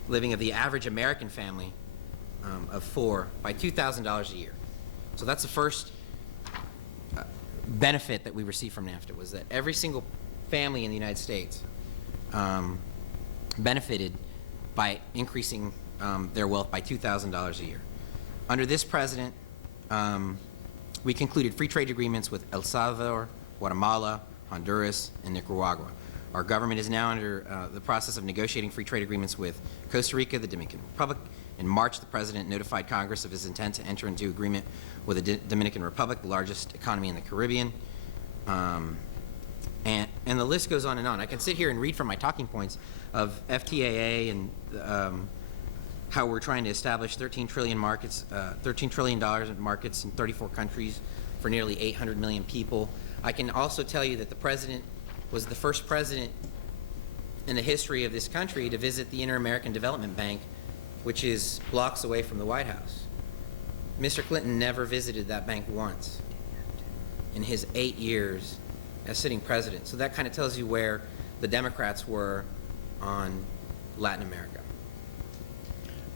living of the average American family of 4 by $2,000 a year. So that's the first benefit that we received from NAFTA, was that every single family in the United States benefited by increasing their wealth by $2,000 a year. Under this president, we concluded free trade agreements with El Salvador, Guatemala, Honduras, and Nicaragua. Our government is now under the process of negotiating free trade agreements with Costa Rica, the Dominican Republic. In March, the president notified Congress of his intent to enter into agreement with the Dominican Republic, the largest economy in the Caribbean. And the list goes on and on. I can sit here and read from my talking points of FTAA and how we're trying to establish $13 trillion in markets in 34 countries for nearly 800 million people. I can also tell you that the president was the first president in the history of this country to visit the Inter-American Development Bank, which is blocks away from the White House. Mr. Clinton never visited that bank once in his 8 years as sitting president. So that kind of tells you where the Democrats were on Latin America.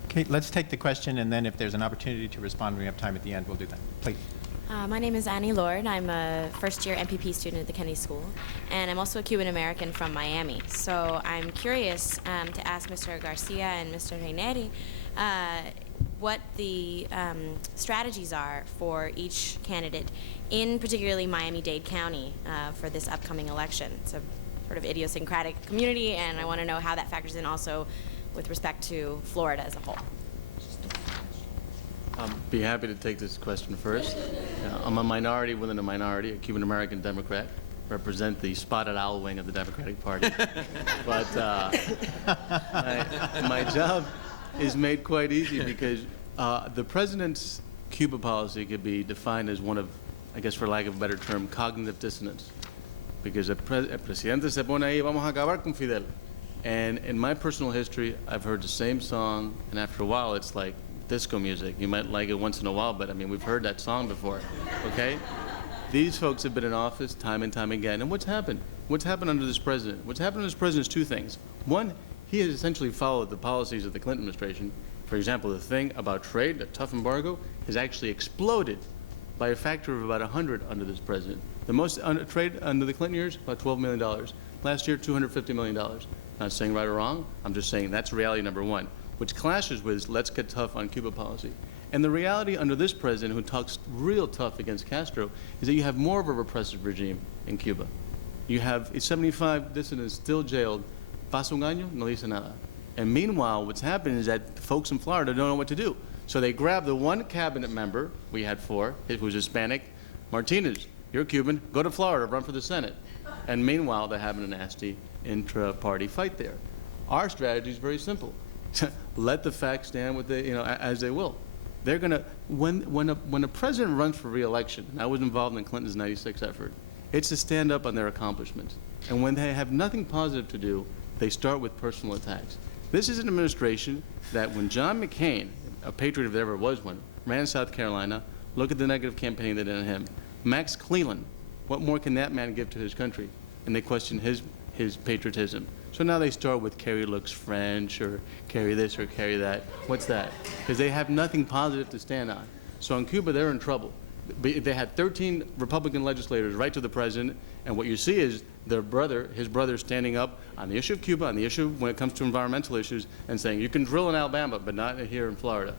Okay, let's take the question, and then if there's an opportunity to respond when we have time at the end, we'll do that. Please. My name is Annie Lord. I'm a first-year MPP student at the Kennedy School, and I'm also a Cuban-American from Miami. So I'm curious to ask Mr. Garcia and Mr. Reineri what the strategies are for each candidate in particularly Miami-Dade County for this upcoming election. It's a sort of idiosyncratic community, and I want to know how that factors in also with respect to Florida as a whole. I'll be happy to take this question first. I'm a minority within a minority, a Cuban-American Democrat, represent the spotted owl wing of the Democratic Party. But my job is made quite easy because the president's Cuba policy could be defined as one of, I guess for lack of a better term, cognitive dissonance. Because el presidente se pone ahí, vamos a acabar con Fidel. And in my personal history, I've heard the same song, and after a while, it's like disco music. You might like it once in a while, but I mean, we've heard that song before, okay? These folks have been in office time and time again, and what's happened? what's happened under this president? What's happened under this president is two things. One, he has essentially followed the policies of the Clinton administration. For example, the thing about trade, the tough embargo, has actually exploded by a factor of about 100 under this president. The most trade under the Clinton years, about $12 million. Last year, $250 million. Not saying right or wrong, I'm just saying that's reality number one, which clashes with let's get tough on Cuba policy. And the reality under this president, who talks real tough against Castro, is that you have more of a repressive regime in Cuba. You have 75 dissidents still jailed. Pasa un año, no dice nada. And meanwhile, what's happening is that folks in Florida don't know what to do. So they grab the one cabinet member, we had four, who was Hispanic, Martinez, you're Cuban, go to Florida, run for the Senate. And meanwhile, they're having a nasty intra-party fight there. Our strategy is very simple. Let the facts stand with as they will. They're gonna, when a president runs for re-election, and I was involved in Clinton's '96 effort, it's to stand up on their accomplishments. And when they have nothing positive to do, they start with personal attacks. This is an administration that when John McCain, a patriot if there ever was one, ran in South Carolina, look at the negative campaign they did on him. Max Cleland, what more can that man give to his country? And they question his patriotism. So now they start with Kerry looks French, or Kerry this or Kerry that. What's that? Because they have nothing positive to stand on. So in Cuba, they're in trouble. They had 13 Republican legislators write to the president, and what you see is his brother standing up on the issue of Cuba, on the issue when it comes to environmental issues, and saying, you can drill in Alabama, but not here in Florida.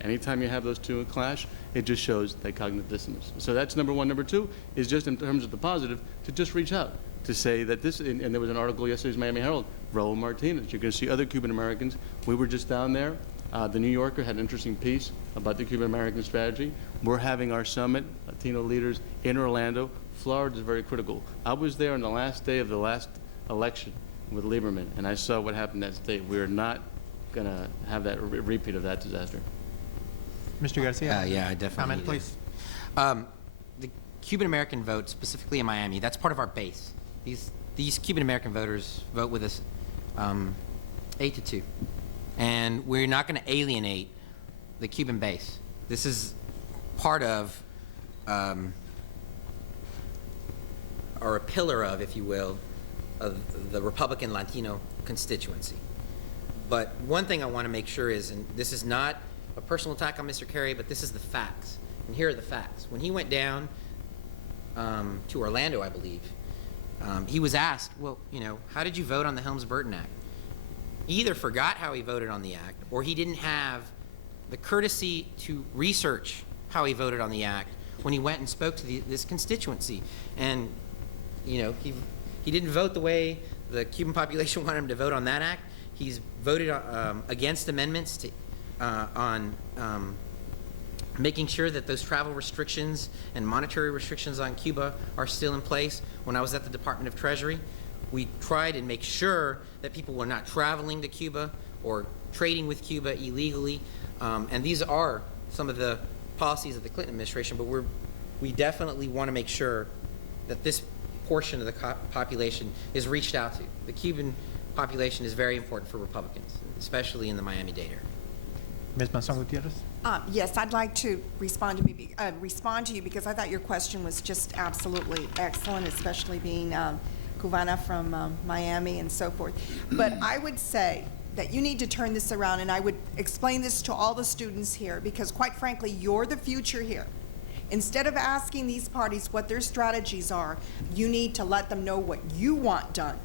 Anytime you have those two clash, it just shows that cognitive dissonance. So that's number one. Number two is just in terms of the positive, to just reach out, to say that this, and there was an article yesterday's Miami Herald, Raul Martinez. You're going to see other Cuban Americans. We were just down there. The New Yorker had an interesting piece about the Cuban American strategy. We're having our summit, Latino leaders, in Orlando. Florida is very critical. I was there on the last day of the last election with Lieberman, and I saw what happened that state. We are not going to have that repeat of that disaster. Mr. Garcia? Yeah, I definitely Comment, need please. The Cuban-American vote, specifically in Miami, that's part of our base. These Cuban-American voters vote with us 8-2. And we're not going to alienate the Cuban base. This is part of, or a pillar of, if you will, of the Republican Latino constituency. But one thing I want to make sure is, and this is not a personal attack on Mr. Kerry, but this is the facts. And here are the facts. When he went down to Orlando, I believe, he was asked, well, how did you vote on the Helms-Burton Act? He either forgot how he voted on the act, or he didn't have the courtesy to research how he voted on the act when he went and spoke to this constituency. And, he didn't vote the way the Cuban population wanted him to vote on that act. He's voted against amendments to, on making sure that those travel restrictions and monetary restrictions on Cuba are still in place. When I was at the Department of Treasury, we tried and make sure that people were not traveling to Cuba or trading with Cuba illegally. And these are some of the policies of the Clinton administration, but we definitely want to make sure that this portion of the population is reached out to. The Cuban population is very important for Republicans, especially in the Miami-Dade area. Ms. Manson Gutierrez? Yes, I'd like to respond to you because I thought your question was just absolutely excellent, especially being Cubana from Miami and so forth. But I would say that you need to turn this around, and I would explain this to all the students here because, quite frankly, you're the future here. Instead of asking these parties what their strategies are, you need to let them know what you want done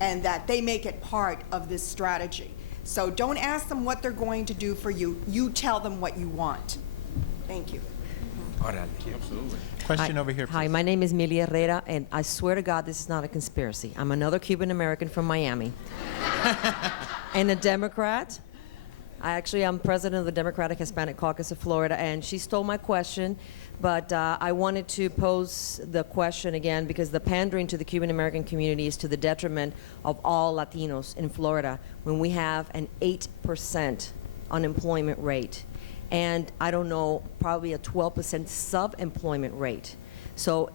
and that they make it part of this strategy. So don't ask them what they're going to do for you. You tell them what you want. Thank you. Absolutely. Question over here, please. Hi, my name is Milia Herrera, and I swear to God this is not a conspiracy. I'm another Cuban American from Miami and a Democrat. I'm president of the Democratic Hispanic Caucus of Florida, and she stole my question, but I wanted to pose the question again because the pandering to the Cuban American community is to the detriment of all Latinos in Florida when we have an 8% unemployment rate. And I don't know, probably a 12% sub-employment rate. So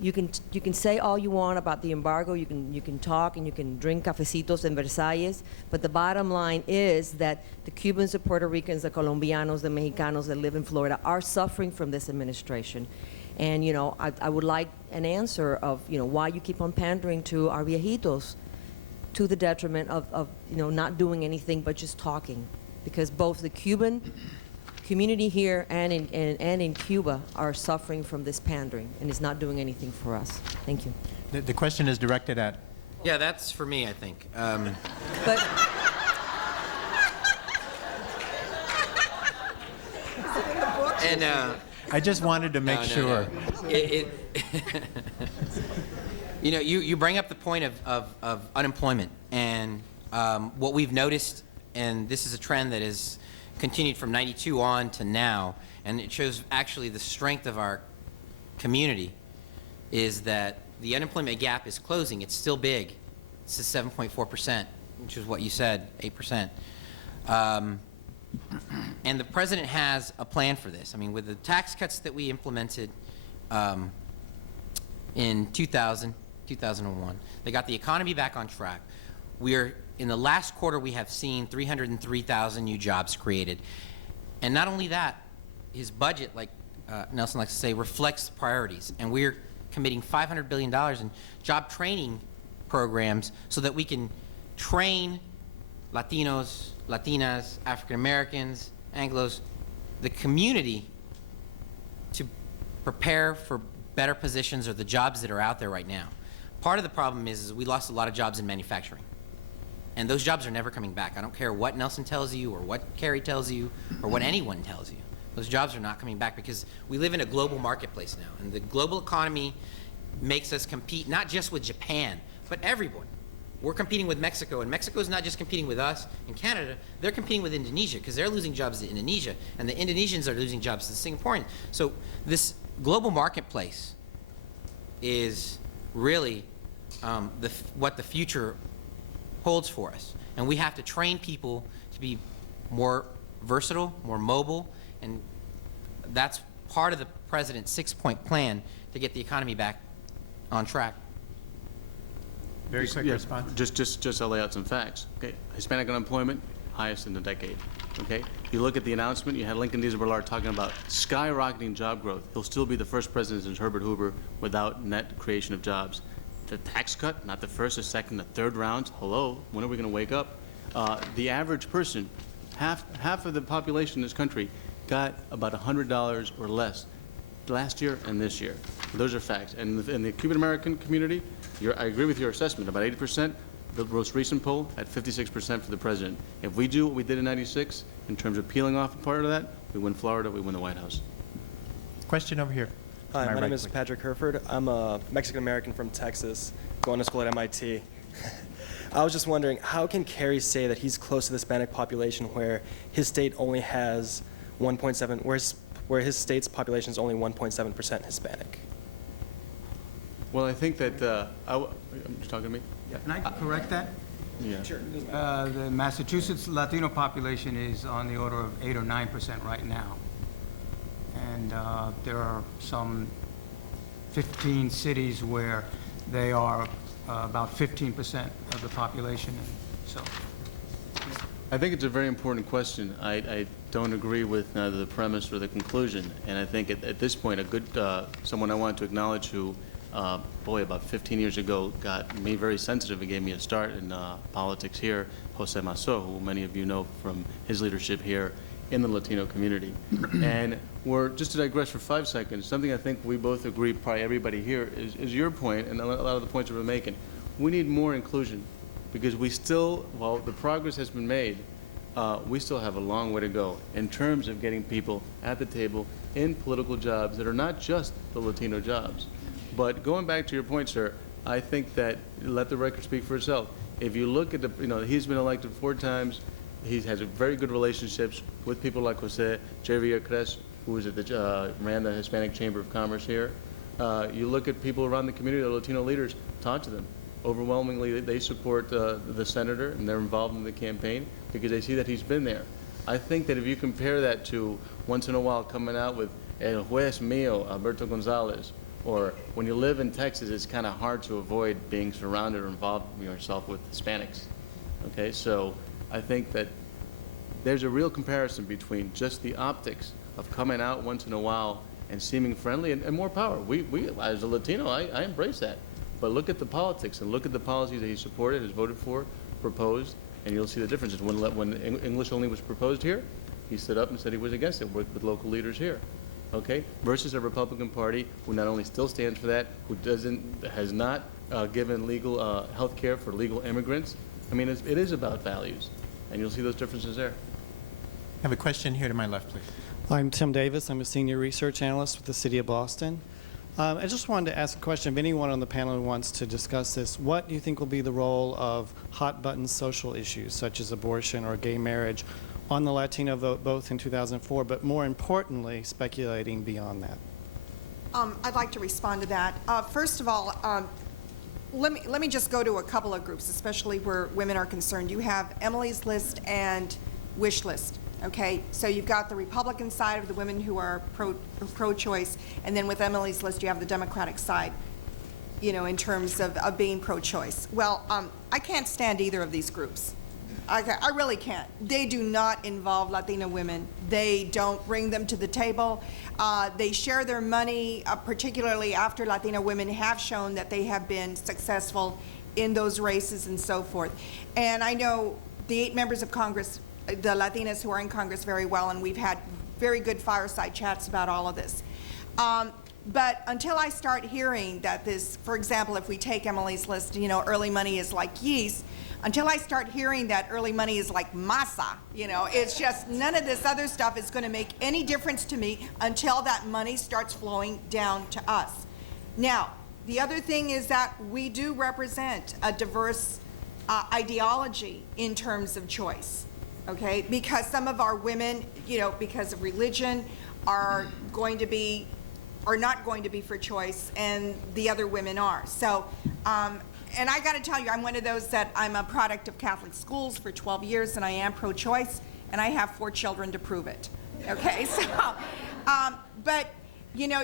you can say all you want about the embargo, you can talk and you can drink cafecitos in Versailles, but the bottom line is that the Cubans, the Puerto Ricans, the Colombianos, the Mexicanos that live in Florida are suffering from this administration. And, you know, I would like an answer of, you know, why you keep on pandering to our viejitos to the detriment of you know, not doing anything but just talking. Because both the Cuban community here and in Cuba are suffering from this pandering and is not doing anything for us. Thank you. The question is directed at. Yeah, that's for me, I think. But And I just wanted to make sure. You know, you bring up the point of unemployment, and what we've noticed, and this is a trend that has continued from '92 on to now, and it shows actually the strength of our community, is that the unemployment gap is closing. It's still big. It's 7.4%, which is what you said, 8%. And the president has a plan for this. I mean, with the tax cuts that we implemented in 2001, they got the economy back on track. In the last quarter, we have seen 303,000 new jobs created. And not only that, his budget, like Nelson likes to say, reflects priorities. And we're committing $500 billion in job training programs so that we can train Latinos, Latinas, African Americans, Anglos, the community to prepare for better positions or the jobs that are out there right now. Part of the problem is we lost a lot of jobs in manufacturing. And those jobs are never coming back. I don't care what Nelson tells you or what Carrie tells you or what anyone tells you. Those jobs are not coming back because we live in a global marketplace now. And the global economy makes us compete not just with Japan, but everyone. We're competing with Mexico, and Mexico's not just competing with us and Canada, they're competing with Indonesia because they're losing jobs to Indonesia, and the Indonesians are losing jobs to the Singaporeans. So this global marketplace is really what the future holds for us. And we have to train people to be more versatile, more mobile, and that's part of the president's 6-point plan to get the economy back on track. Very quick response. Just to lay out some facts. Okay, Hispanic unemployment, highest in a decade. Okay, you look at the announcement, you had Lincoln Diaz Balart talking about skyrocketing job growth. He'll still be the first president since Herbert Hoover without net creation of jobs. The tax cut, not the first, the second, the third rounds. Hello, when are we going to wake up? The average person, half of the population in this country, got about $100 or less last year and this year. Those are facts. And in the Cuban American community, I agree with your assessment, about 80%. The most recent poll at 56% for the president. If we do what we did in '96 in terms of peeling off a part of that, we win Florida, we win the White House. Question over here. Hi, my name is Patrick Herford. I'm a Mexican-American from Texas, going to school at MIT. I was just wondering, how can Kerry say that he's close to the Hispanic population where his state only has 1.7, where his state's population is only 1.7% Hispanic? Well, I think that, you're talking to me? Yeah, can I correct that? Yeah. Sure. The Massachusetts Latino population is on the order of 8 or 9% right now. And there are some 15 cities where they are about 15% of the population. So, I think it's a very important question. I don't agree with neither the premise or the conclusion. And I think at this point, a good, someone I want to acknowledge who, about 15 years ago, got me very sensitive and gave me a start in politics here, Jose Masso, who many of you know from his leadership here in the Latino community. And just to digress for 5 seconds, something I think we both agree, probably everybody here, is your point, and a lot of the points we've been making. We need more inclusion, because we still, while the progress has been made, we still have a long way to go in terms of getting people at the table in political jobs that are not just the Latino jobs. But going back to your point, sir, I think that, let the record speak for itself. If you look at he's been elected 4 times. He has very good relationships with people like Jose Villacres, who is ran the Hispanic Chamber of Commerce here. You look at people around the community, the Latino leaders, talk to them. Overwhelmingly, they support the senator, and they're involved in the campaign because they see that he's been there. I think that if you compare that to once in a while coming out with El Juez Mío, Alberto Gonzalez, or when you live in Texas, it's kind of hard to avoid being surrounded or involved yourself with Hispanics. Okay, so I think that there's a real comparison between just the optics of coming out once in a while and seeming friendly and more power. We as a Latino, I embrace that. But look at the politics and look at the policies that he supported, has voted for, proposed, and you'll see the differences. When English only was proposed here, he stood up and said he was against it, worked with local leaders here. Okay? Versus a Republican Party who not only still stands for that, who has not given legal health care for legal immigrants. I mean, it is about values, and you'll see those differences there. I have a question here to my left, please. I'm Tim Davis. I'm a senior research analyst with the City of Boston. I just wanted to ask a question of anyone on the panel who wants to discuss this. What do you think will be the role of hot-button social issues, such as abortion or gay marriage, on the Latino vote, both in 2004, but more importantly, speculating beyond that? I'd like to respond to that. First of all, let me just go to a couple of groups, especially where women are concerned. You have Emily's List and Wish List. Okay, so you've got the Republican side of the women who are pro-choice, and then with Emily's List, you have the Democratic side, you know, in terms of being pro-choice. Well, I can't stand either of these groups. I really can't. They do not involve Latino women. They don't bring them to the table. They share their money, particularly after Latino women have shown that they have been successful in those races and so forth. And I know the 8 members of Congress, the Latinas who are in Congress, very well, and we've had very good fireside chats about all of this. But until I start hearing that this, for example, if we take Emily's List, you know, early money is like yeast, until I start hearing that early money is like masa, you know, it's just none of this other stuff is going to make any difference to me until that money starts flowing down to us. Now, the other thing is that we do represent a diverse ideology in terms of choice. Okay, because some of our women, you know, because of religion, are not going to be for choice, and the other women are. So, and I got to tell you, I'm one of those that I'm a product of Catholic schools for 12 years, and I am pro-choice, and I have 4 children to prove it. Okay, so, but you know,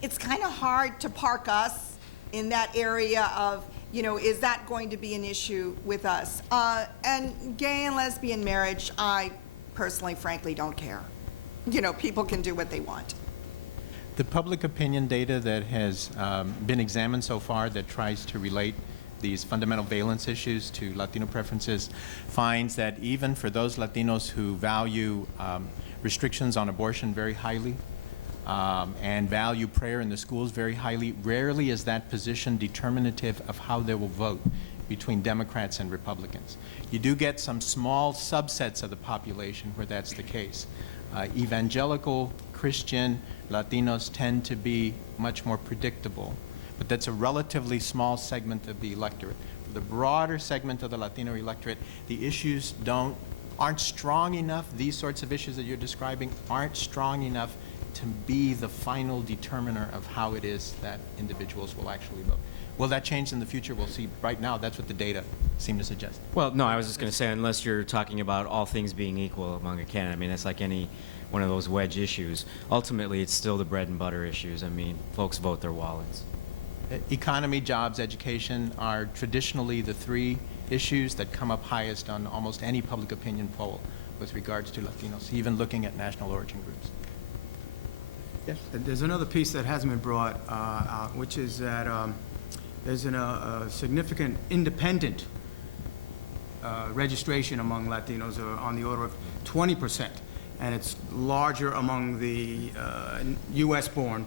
it's kind of hard to park us in that area of, you know, is that going to be an issue with us? And gay and lesbian marriage, I personally, frankly, don't care. You know, people can do what they want. The public opinion data that has been examined so far that tries to relate these fundamental valence issues to Latino preferences finds that even for those Latinos who value restrictions on abortion very highly, and value prayer in the schools very highly, rarely is that position determinative of how they will vote between Democrats and Republicans. You do get some small subsets of the population where that's the case. Evangelical Christian Latinos tend to be much more predictable, but that's a relatively small segment of the electorate. For the broader segment of the Latino electorate, the issues aren't strong enough, these sorts of issues that you're describing aren't strong enough to be the final determiner of how it is that individuals will actually vote. Will that change in the future? We'll see. Right now, that's what the data seem to suggest. Well, no, I was just going to say, unless you're talking about all things being equal among a candidate, I mean, that's like any one of those wedge issues. Ultimately, it's still the bread and butter issues. I mean, folks vote their wallets. Economy, jobs, education are traditionally the 3 issues that come up highest on almost any public opinion poll with regards to Latinos, even looking at national origin groups. Yes. There's another piece that hasn't been brought out, which is that there's a significant independent registration among Latinos on the order of 20%, and it's larger among the U.S.-born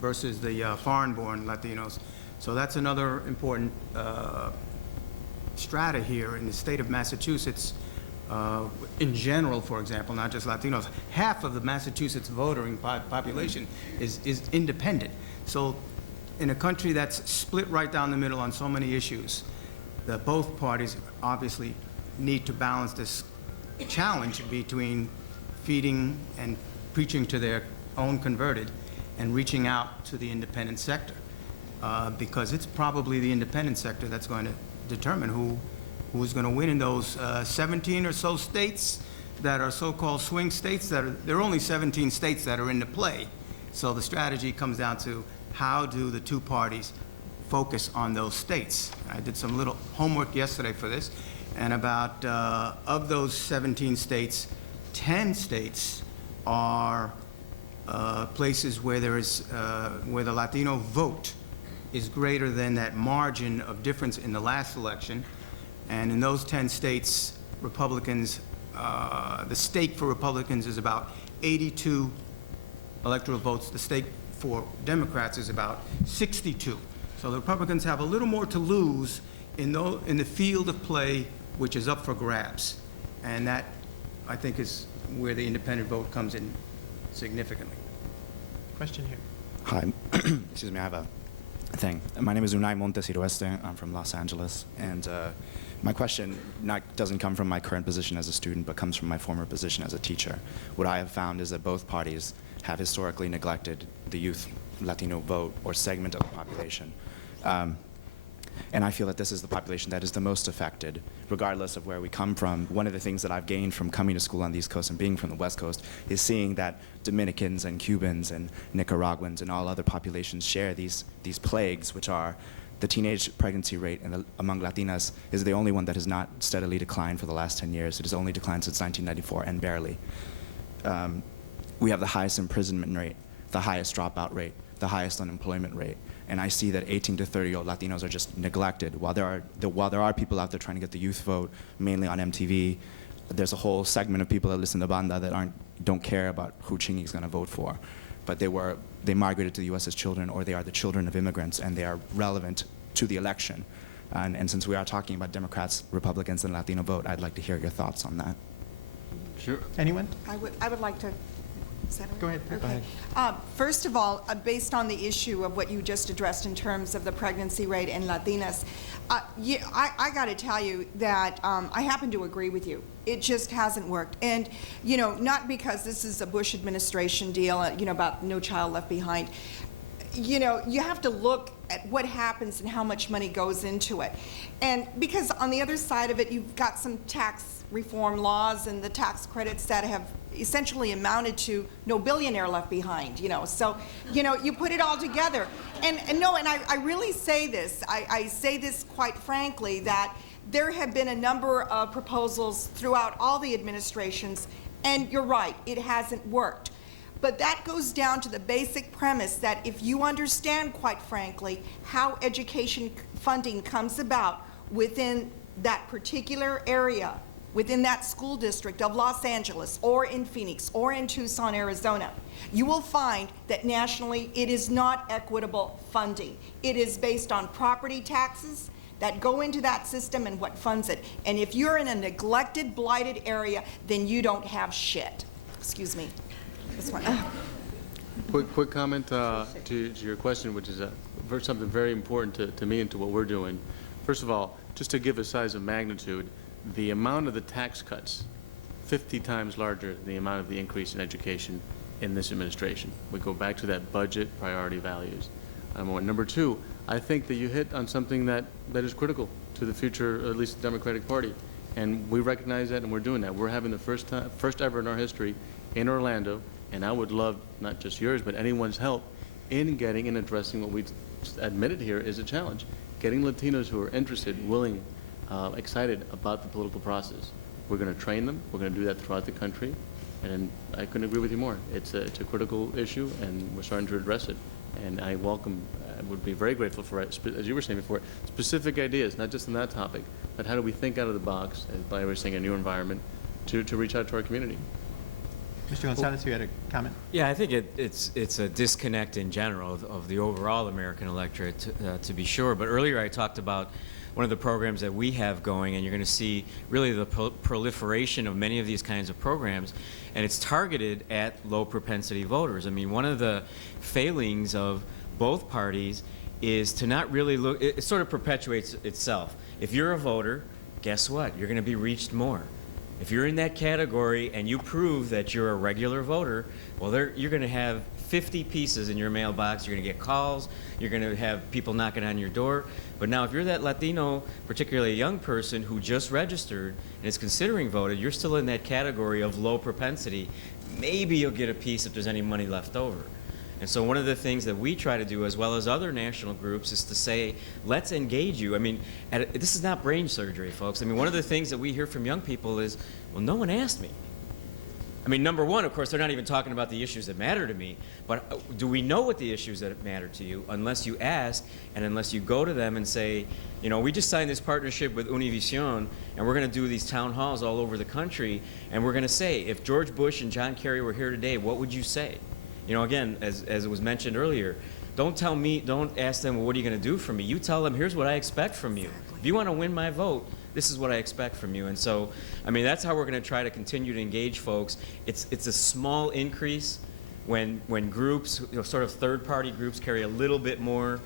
versus the foreign-born Latinos. So that's another important strata here in the state of Massachusetts. In general, for example, not just Latinos, half of the Massachusetts voting population is independent. So in a country that's split right down the middle on so many issues, that both parties obviously need to balance this challenge between feeding and preaching to their own converted and reaching out to the independent sector, because it's probably the independent sector that's going to determine who's going to win in those 17 or so states that are so-called swing states. There are only 17 states that are into play. So the strategy comes down to how do the 2 parties focus on those states. I did some little homework yesterday for this, and about, of those 17 states, 10 states are places where there is, where the Latino vote is greater than that margin of difference in the last election. And in those 10 states, Republicans, the stake for Republicans is about 82 electoral votes. The stake for Democrats is about 62. So the Republicans have a little more to lose in the field of play, which is up for grabs. And that, I think, is where the independent vote comes in significantly. Question here. Hi. Excuse me, I have a thing. My name is Unai Montes Irueste. I'm from Los Angeles. And my question doesn't come from my current position as a student, but comes from my former position as a teacher. What I have found is that both parties have historically neglected the youth Latino vote or segment of the population. And I feel that this is the population that is the most affected, regardless of where we come from. One of the things that I've gained from coming to school on the East Coast and being from the West Coast is seeing that Dominicans and Cubans and Nicaraguans and all other populations share these plagues, which are the teenage pregnancy rate among Latinas is the only one that has not steadily declined for the last 10 years. It has only declined since 1994, and barely. We have the highest imprisonment rate, the highest dropout rate, the highest unemployment rate. And I see that 18 to 30-year-old Latinos are just neglected. While there are people out there trying to get the youth vote, mainly on MTV, there's a whole segment of people that listen to banda that don't care about who Chingy's going to vote for. But they migrated to the U.S. as children, or they are the children of immigrants, and they are relevant to the election. And since we are talking about Democrats, Republicans, and Latino vote, I'd like to hear your thoughts on that. Sure. Anyone? I would like to. Is that Go ahead. okay. Go ahead. First of all, based on the issue of what you just addressed in terms of the pregnancy rate in Latinas, I got to tell you that I happen to agree with you. It just hasn't worked. And, you know, not because this is a Bush administration deal, you know, about No Child Left Behind. You know, you have to look at what happens and how much money goes into it. And because on the other side of it, you've got some tax reform laws and the tax credits that have essentially amounted to no billionaire left behind, you know. So, you know, you put it all together. And I really say this, I say this quite frankly, that there have been a number of proposals throughout all the administrations, and you're right, it hasn't worked. But that goes down to the basic premise that if you understand, quite frankly, how education funding comes about within that particular area, within that school district of Los Angeles, or in Phoenix, or in Tucson, Arizona, you will find that nationally it is not equitable funding. It is based on property taxes that go into that system and what funds it. And if you're in a neglected, blighted area, then you don't have shit. Excuse me. This one. Quick comment to your question, which is something very important to me and to what we're doing. First of all, just to give a size of magnitude, the amount of the tax cuts, 50 times larger than the amount of the increase in education in this administration. We go back to that budget priority values. Number two, I think that you hit on something that is critical to the future, at least the Democratic Party. And we recognize that, and we're doing that. We're having the first ever in our history in Orlando, and I would love not just yours, but anyone's help in getting and addressing what we admitted here is a challenge. Getting Latinos who are interested, willing, excited about the political process. We're going to train them. We're going to do that throughout the country. And I couldn't agree with you more. It's a critical issue, and we're starting to address it. And I would be very grateful for, as you were saying before, specific ideas, not just on that topic, but how do we think out of the box, as Blair was saying, a new environment, to reach out to our community. Mr. Gonzalez, you had a comment? Yeah, I think it's a disconnect in general of the overall American electorate, to be sure. But earlier I talked about one of the programs that we have going, and you're going to see really the proliferation of many of these kinds of programs, and it's targeted at low propensity voters. I mean, one of the failings of both parties is to not really look, it sort of perpetuates itself. If you're a voter, guess what? You're going to be reached more. If you're in that category and you prove that you're a regular voter, well, you're going to have 50 pieces in your mailbox. You're going to get calls. You're going to have people knocking on your door. But now if you're that Latino, particularly a young person who just registered and is considering voting, you're still in that category of low propensity. Maybe you'll get a piece if there's any money left over. And so one of the things that we try to do, as well as other national groups, is to say, let's engage you. I mean, this is not brain surgery, folks. I mean, one of the things that we hear from young people is, well, no one asked me. I mean, number one, of course, they're not even talking about the issues that matter to me, but do we know what the issues that matter to you unless you ask and unless you go to them and say, you know, we just signed this partnership with Univision, and we're going to do these town halls all over the country, and we're going to say, if George Bush and John Kerry were here today, what would you say? You know, again, as it was mentioned earlier, don't ask them, well, what are you going to do for me? You tell them, here's what I expect from you. If you want to win my vote, this is what I expect from you. And so, I mean, that's how we're going to try to continue to engage folks. It's a small increase when groups, you know, sort of third-party groups carry a little bit more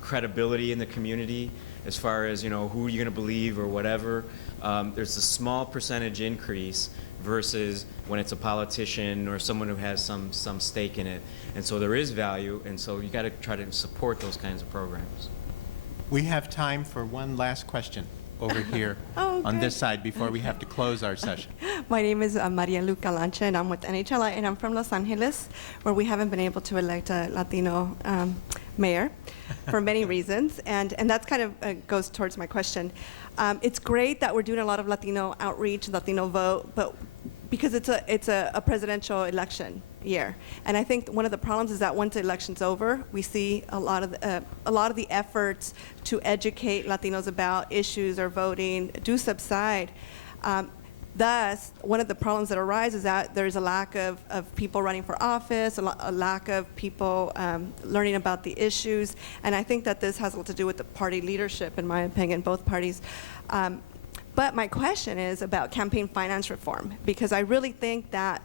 credibility in the community as far as, you know, who you're going to believe or whatever. There's a small percentage increase versus when it's a politician or someone who has some stake in it. And so there is value, and so you got to try to support those kinds of programs. We have time for one last question over here on this side before we have to close our session. My name is Maria Luca Lancha, and I'm with NHLI, and I'm from Los Angeles, where we haven't been able to elect a Latino mayor for many reasons, and that's kind of goes towards my question. It's great that we're doing a lot of Latino outreach, Latino vote, but because it's a presidential election year, and I think one of the problems is that once the election's over, we see a lot of the efforts to educate Latinos about issues or voting do subside. Thus, one of the problems that arise is that there's a lack of people running for office, a lack of people learning about the issues, and I think that this has a lot to do with the party leadership, in my opinion, both parties. But my question is about campaign finance reform, because I really think that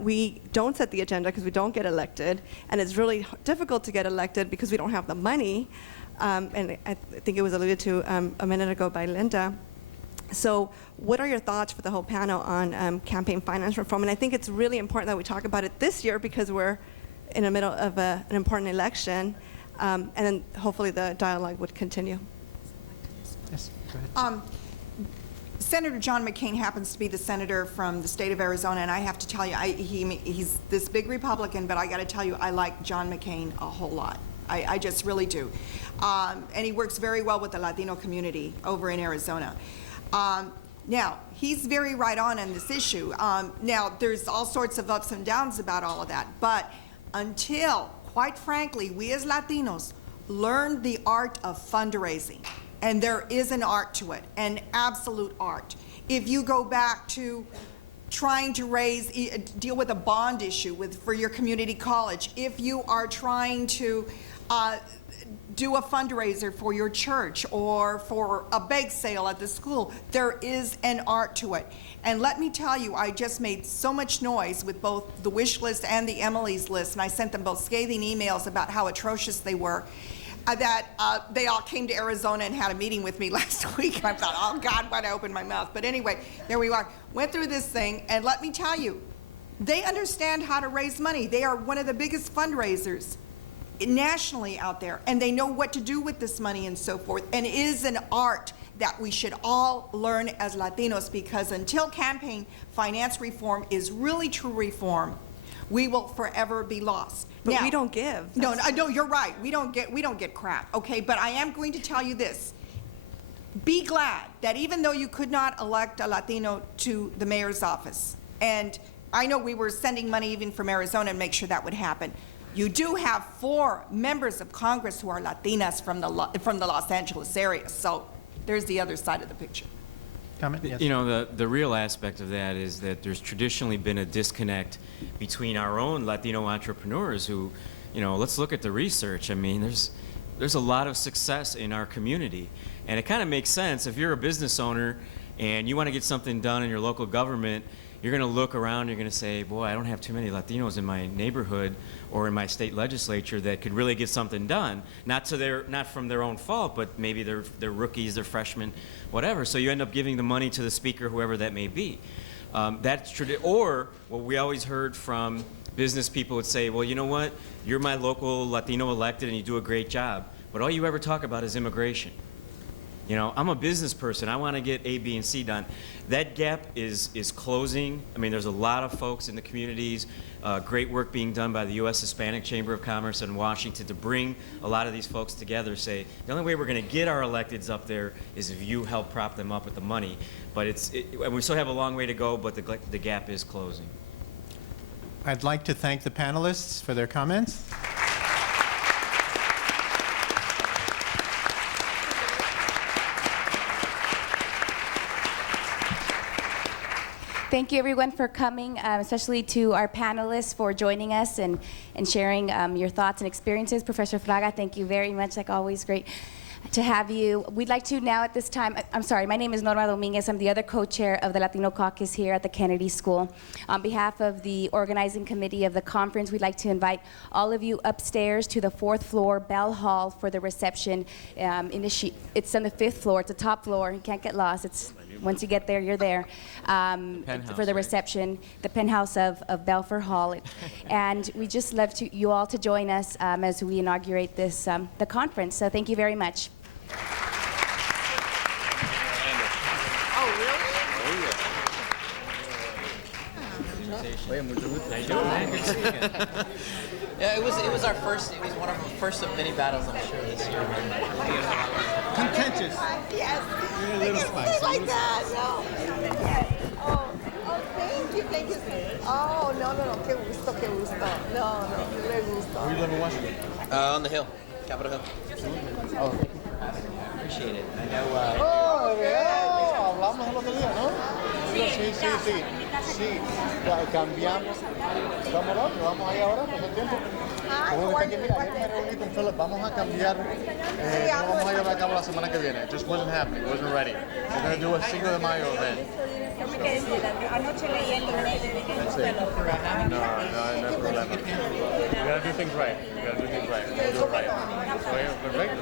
we don't set the agenda because we don't get elected, and it's really difficult to get elected because we don't have the money, and I think it was alluded to a minute ago by Linda. So what are your thoughts for the whole panel on campaign finance reform? And I think it's really important that we talk about it this year because we're in the middle of an important election, and then hopefully the dialogue would continue. Yes, go ahead. Senator John McCain happens to be the senator from the state of Arizona, and I have to tell you, he's this big Republican, but I got to tell you, I like John McCain a whole lot. I just really do. And he works very well with the Latino community over in Arizona. Now, he's very right on this issue. Now, there's all sorts of ups and downs about all of that, but until, quite frankly, we as Latinos learn the art of fundraising, and there is an art to it, an absolute art. If you go back to trying to deal with a bond issue for your community college, if you are trying to do a fundraiser for your church or for a bake sale at the school, there is an art to it. And let me tell you, I just made so much noise with both the wish list and the Emily's list, and I sent them both scathing emails about how atrocious they were. That they all came to Arizona and had a meeting with me last week. And I thought, oh God, why'd I open my mouth? But anyway, there we are. Went through this thing, and let me tell you, they understand how to raise money. They are one of the biggest fundraisers nationally out there, and they know what to do with this money and so forth. And it is an art that we should all learn as Latinos, because until campaign finance reform is really true reform, we will forever be lost. But now, we don't give. No, you're right. We don't get crap. Okay, but I am going to tell you this. Be glad that even though you could not elect a Latino to the mayor's office, and I know we were sending money even from Arizona to make sure that would happen, you do have 4 members of Congress who are Latinas from the Los Angeles area. So there's the other side of the picture. Comment? Yes. You know, the real aspect of that is that there's traditionally been a disconnect between our own Latino entrepreneurs who, you know, let's look at the research. I mean, there's a lot of success in our community. And it kind of makes sense if you're a business owner and you want to get something done in your local government, you're going to look around, you're going to say, boy, I don't have too many Latinos in my neighborhood or in my state legislature that could really get something done. Not from their own fault, but maybe they're rookies, they're freshmen, whatever. So you end up giving the money to the speaker, whoever that may be. Or what we always heard from business people would say, well, you know what? You're my local Latino elected and you do a great job, but all you ever talk about is immigration. You know, I'm a business person. I want to get A, B, and C done. That gap is closing. I mean, there's a lot of folks in the communities great work being done by the U.S. Hispanic Chamber of Commerce in Washington to bring a lot of these folks together, say, the only way we're going to get our electeds up there is if you help prop them up with the money. But and we still have a long way to go, but the gap is closing. I'd like to thank the panelists for their comments. Thank you, everyone, for coming, especially to our panelists for joining us and sharing your thoughts and experiences. Professor Fraga, thank you very much. Like always, great to have you. We'd like to now at this time, I'm sorry, my name is Norma Dominguez. I'm the other co-chair of the Latino Caucus here at the Kennedy School. On behalf of the organizing committee of the conference, we'd like to invite all of you upstairs to the 4th floor Bell Hall for the reception. It's on the 5th floor. It's the top floor. You can't get lost. Once you get there, you're there for the reception, the penthouse of Belfer Hall. And we just love you all to join us as we inaugurate this the conference. So thank you very much. Yeah, it was our first. It was one of our first of many battles, I'm sure, this year. Contentious. Yes. You're a little spicy. Like that, no. Yes. Oh, thank you. Oh, no, qué gusto. No, me gusto. Where do you live in Washington? On the Hill, Capitol Hill. Oh, thank you. Appreciate it. I know. Hablamos el otro día, ¿no? Sí. Cambiamos. Vamos ahí ahora, por el tiempo. Como está aquí, mira, yo me reuní con Philip. Vamos a cambiar. No vamos a llevar a cabo la semana que viene. It just wasn't happening. It wasn't ready. We're going to do a Cinco de Mayo event. Anoche leyendo That's it. No problema. We got to do things right. We'll do it right. Okay, perfect.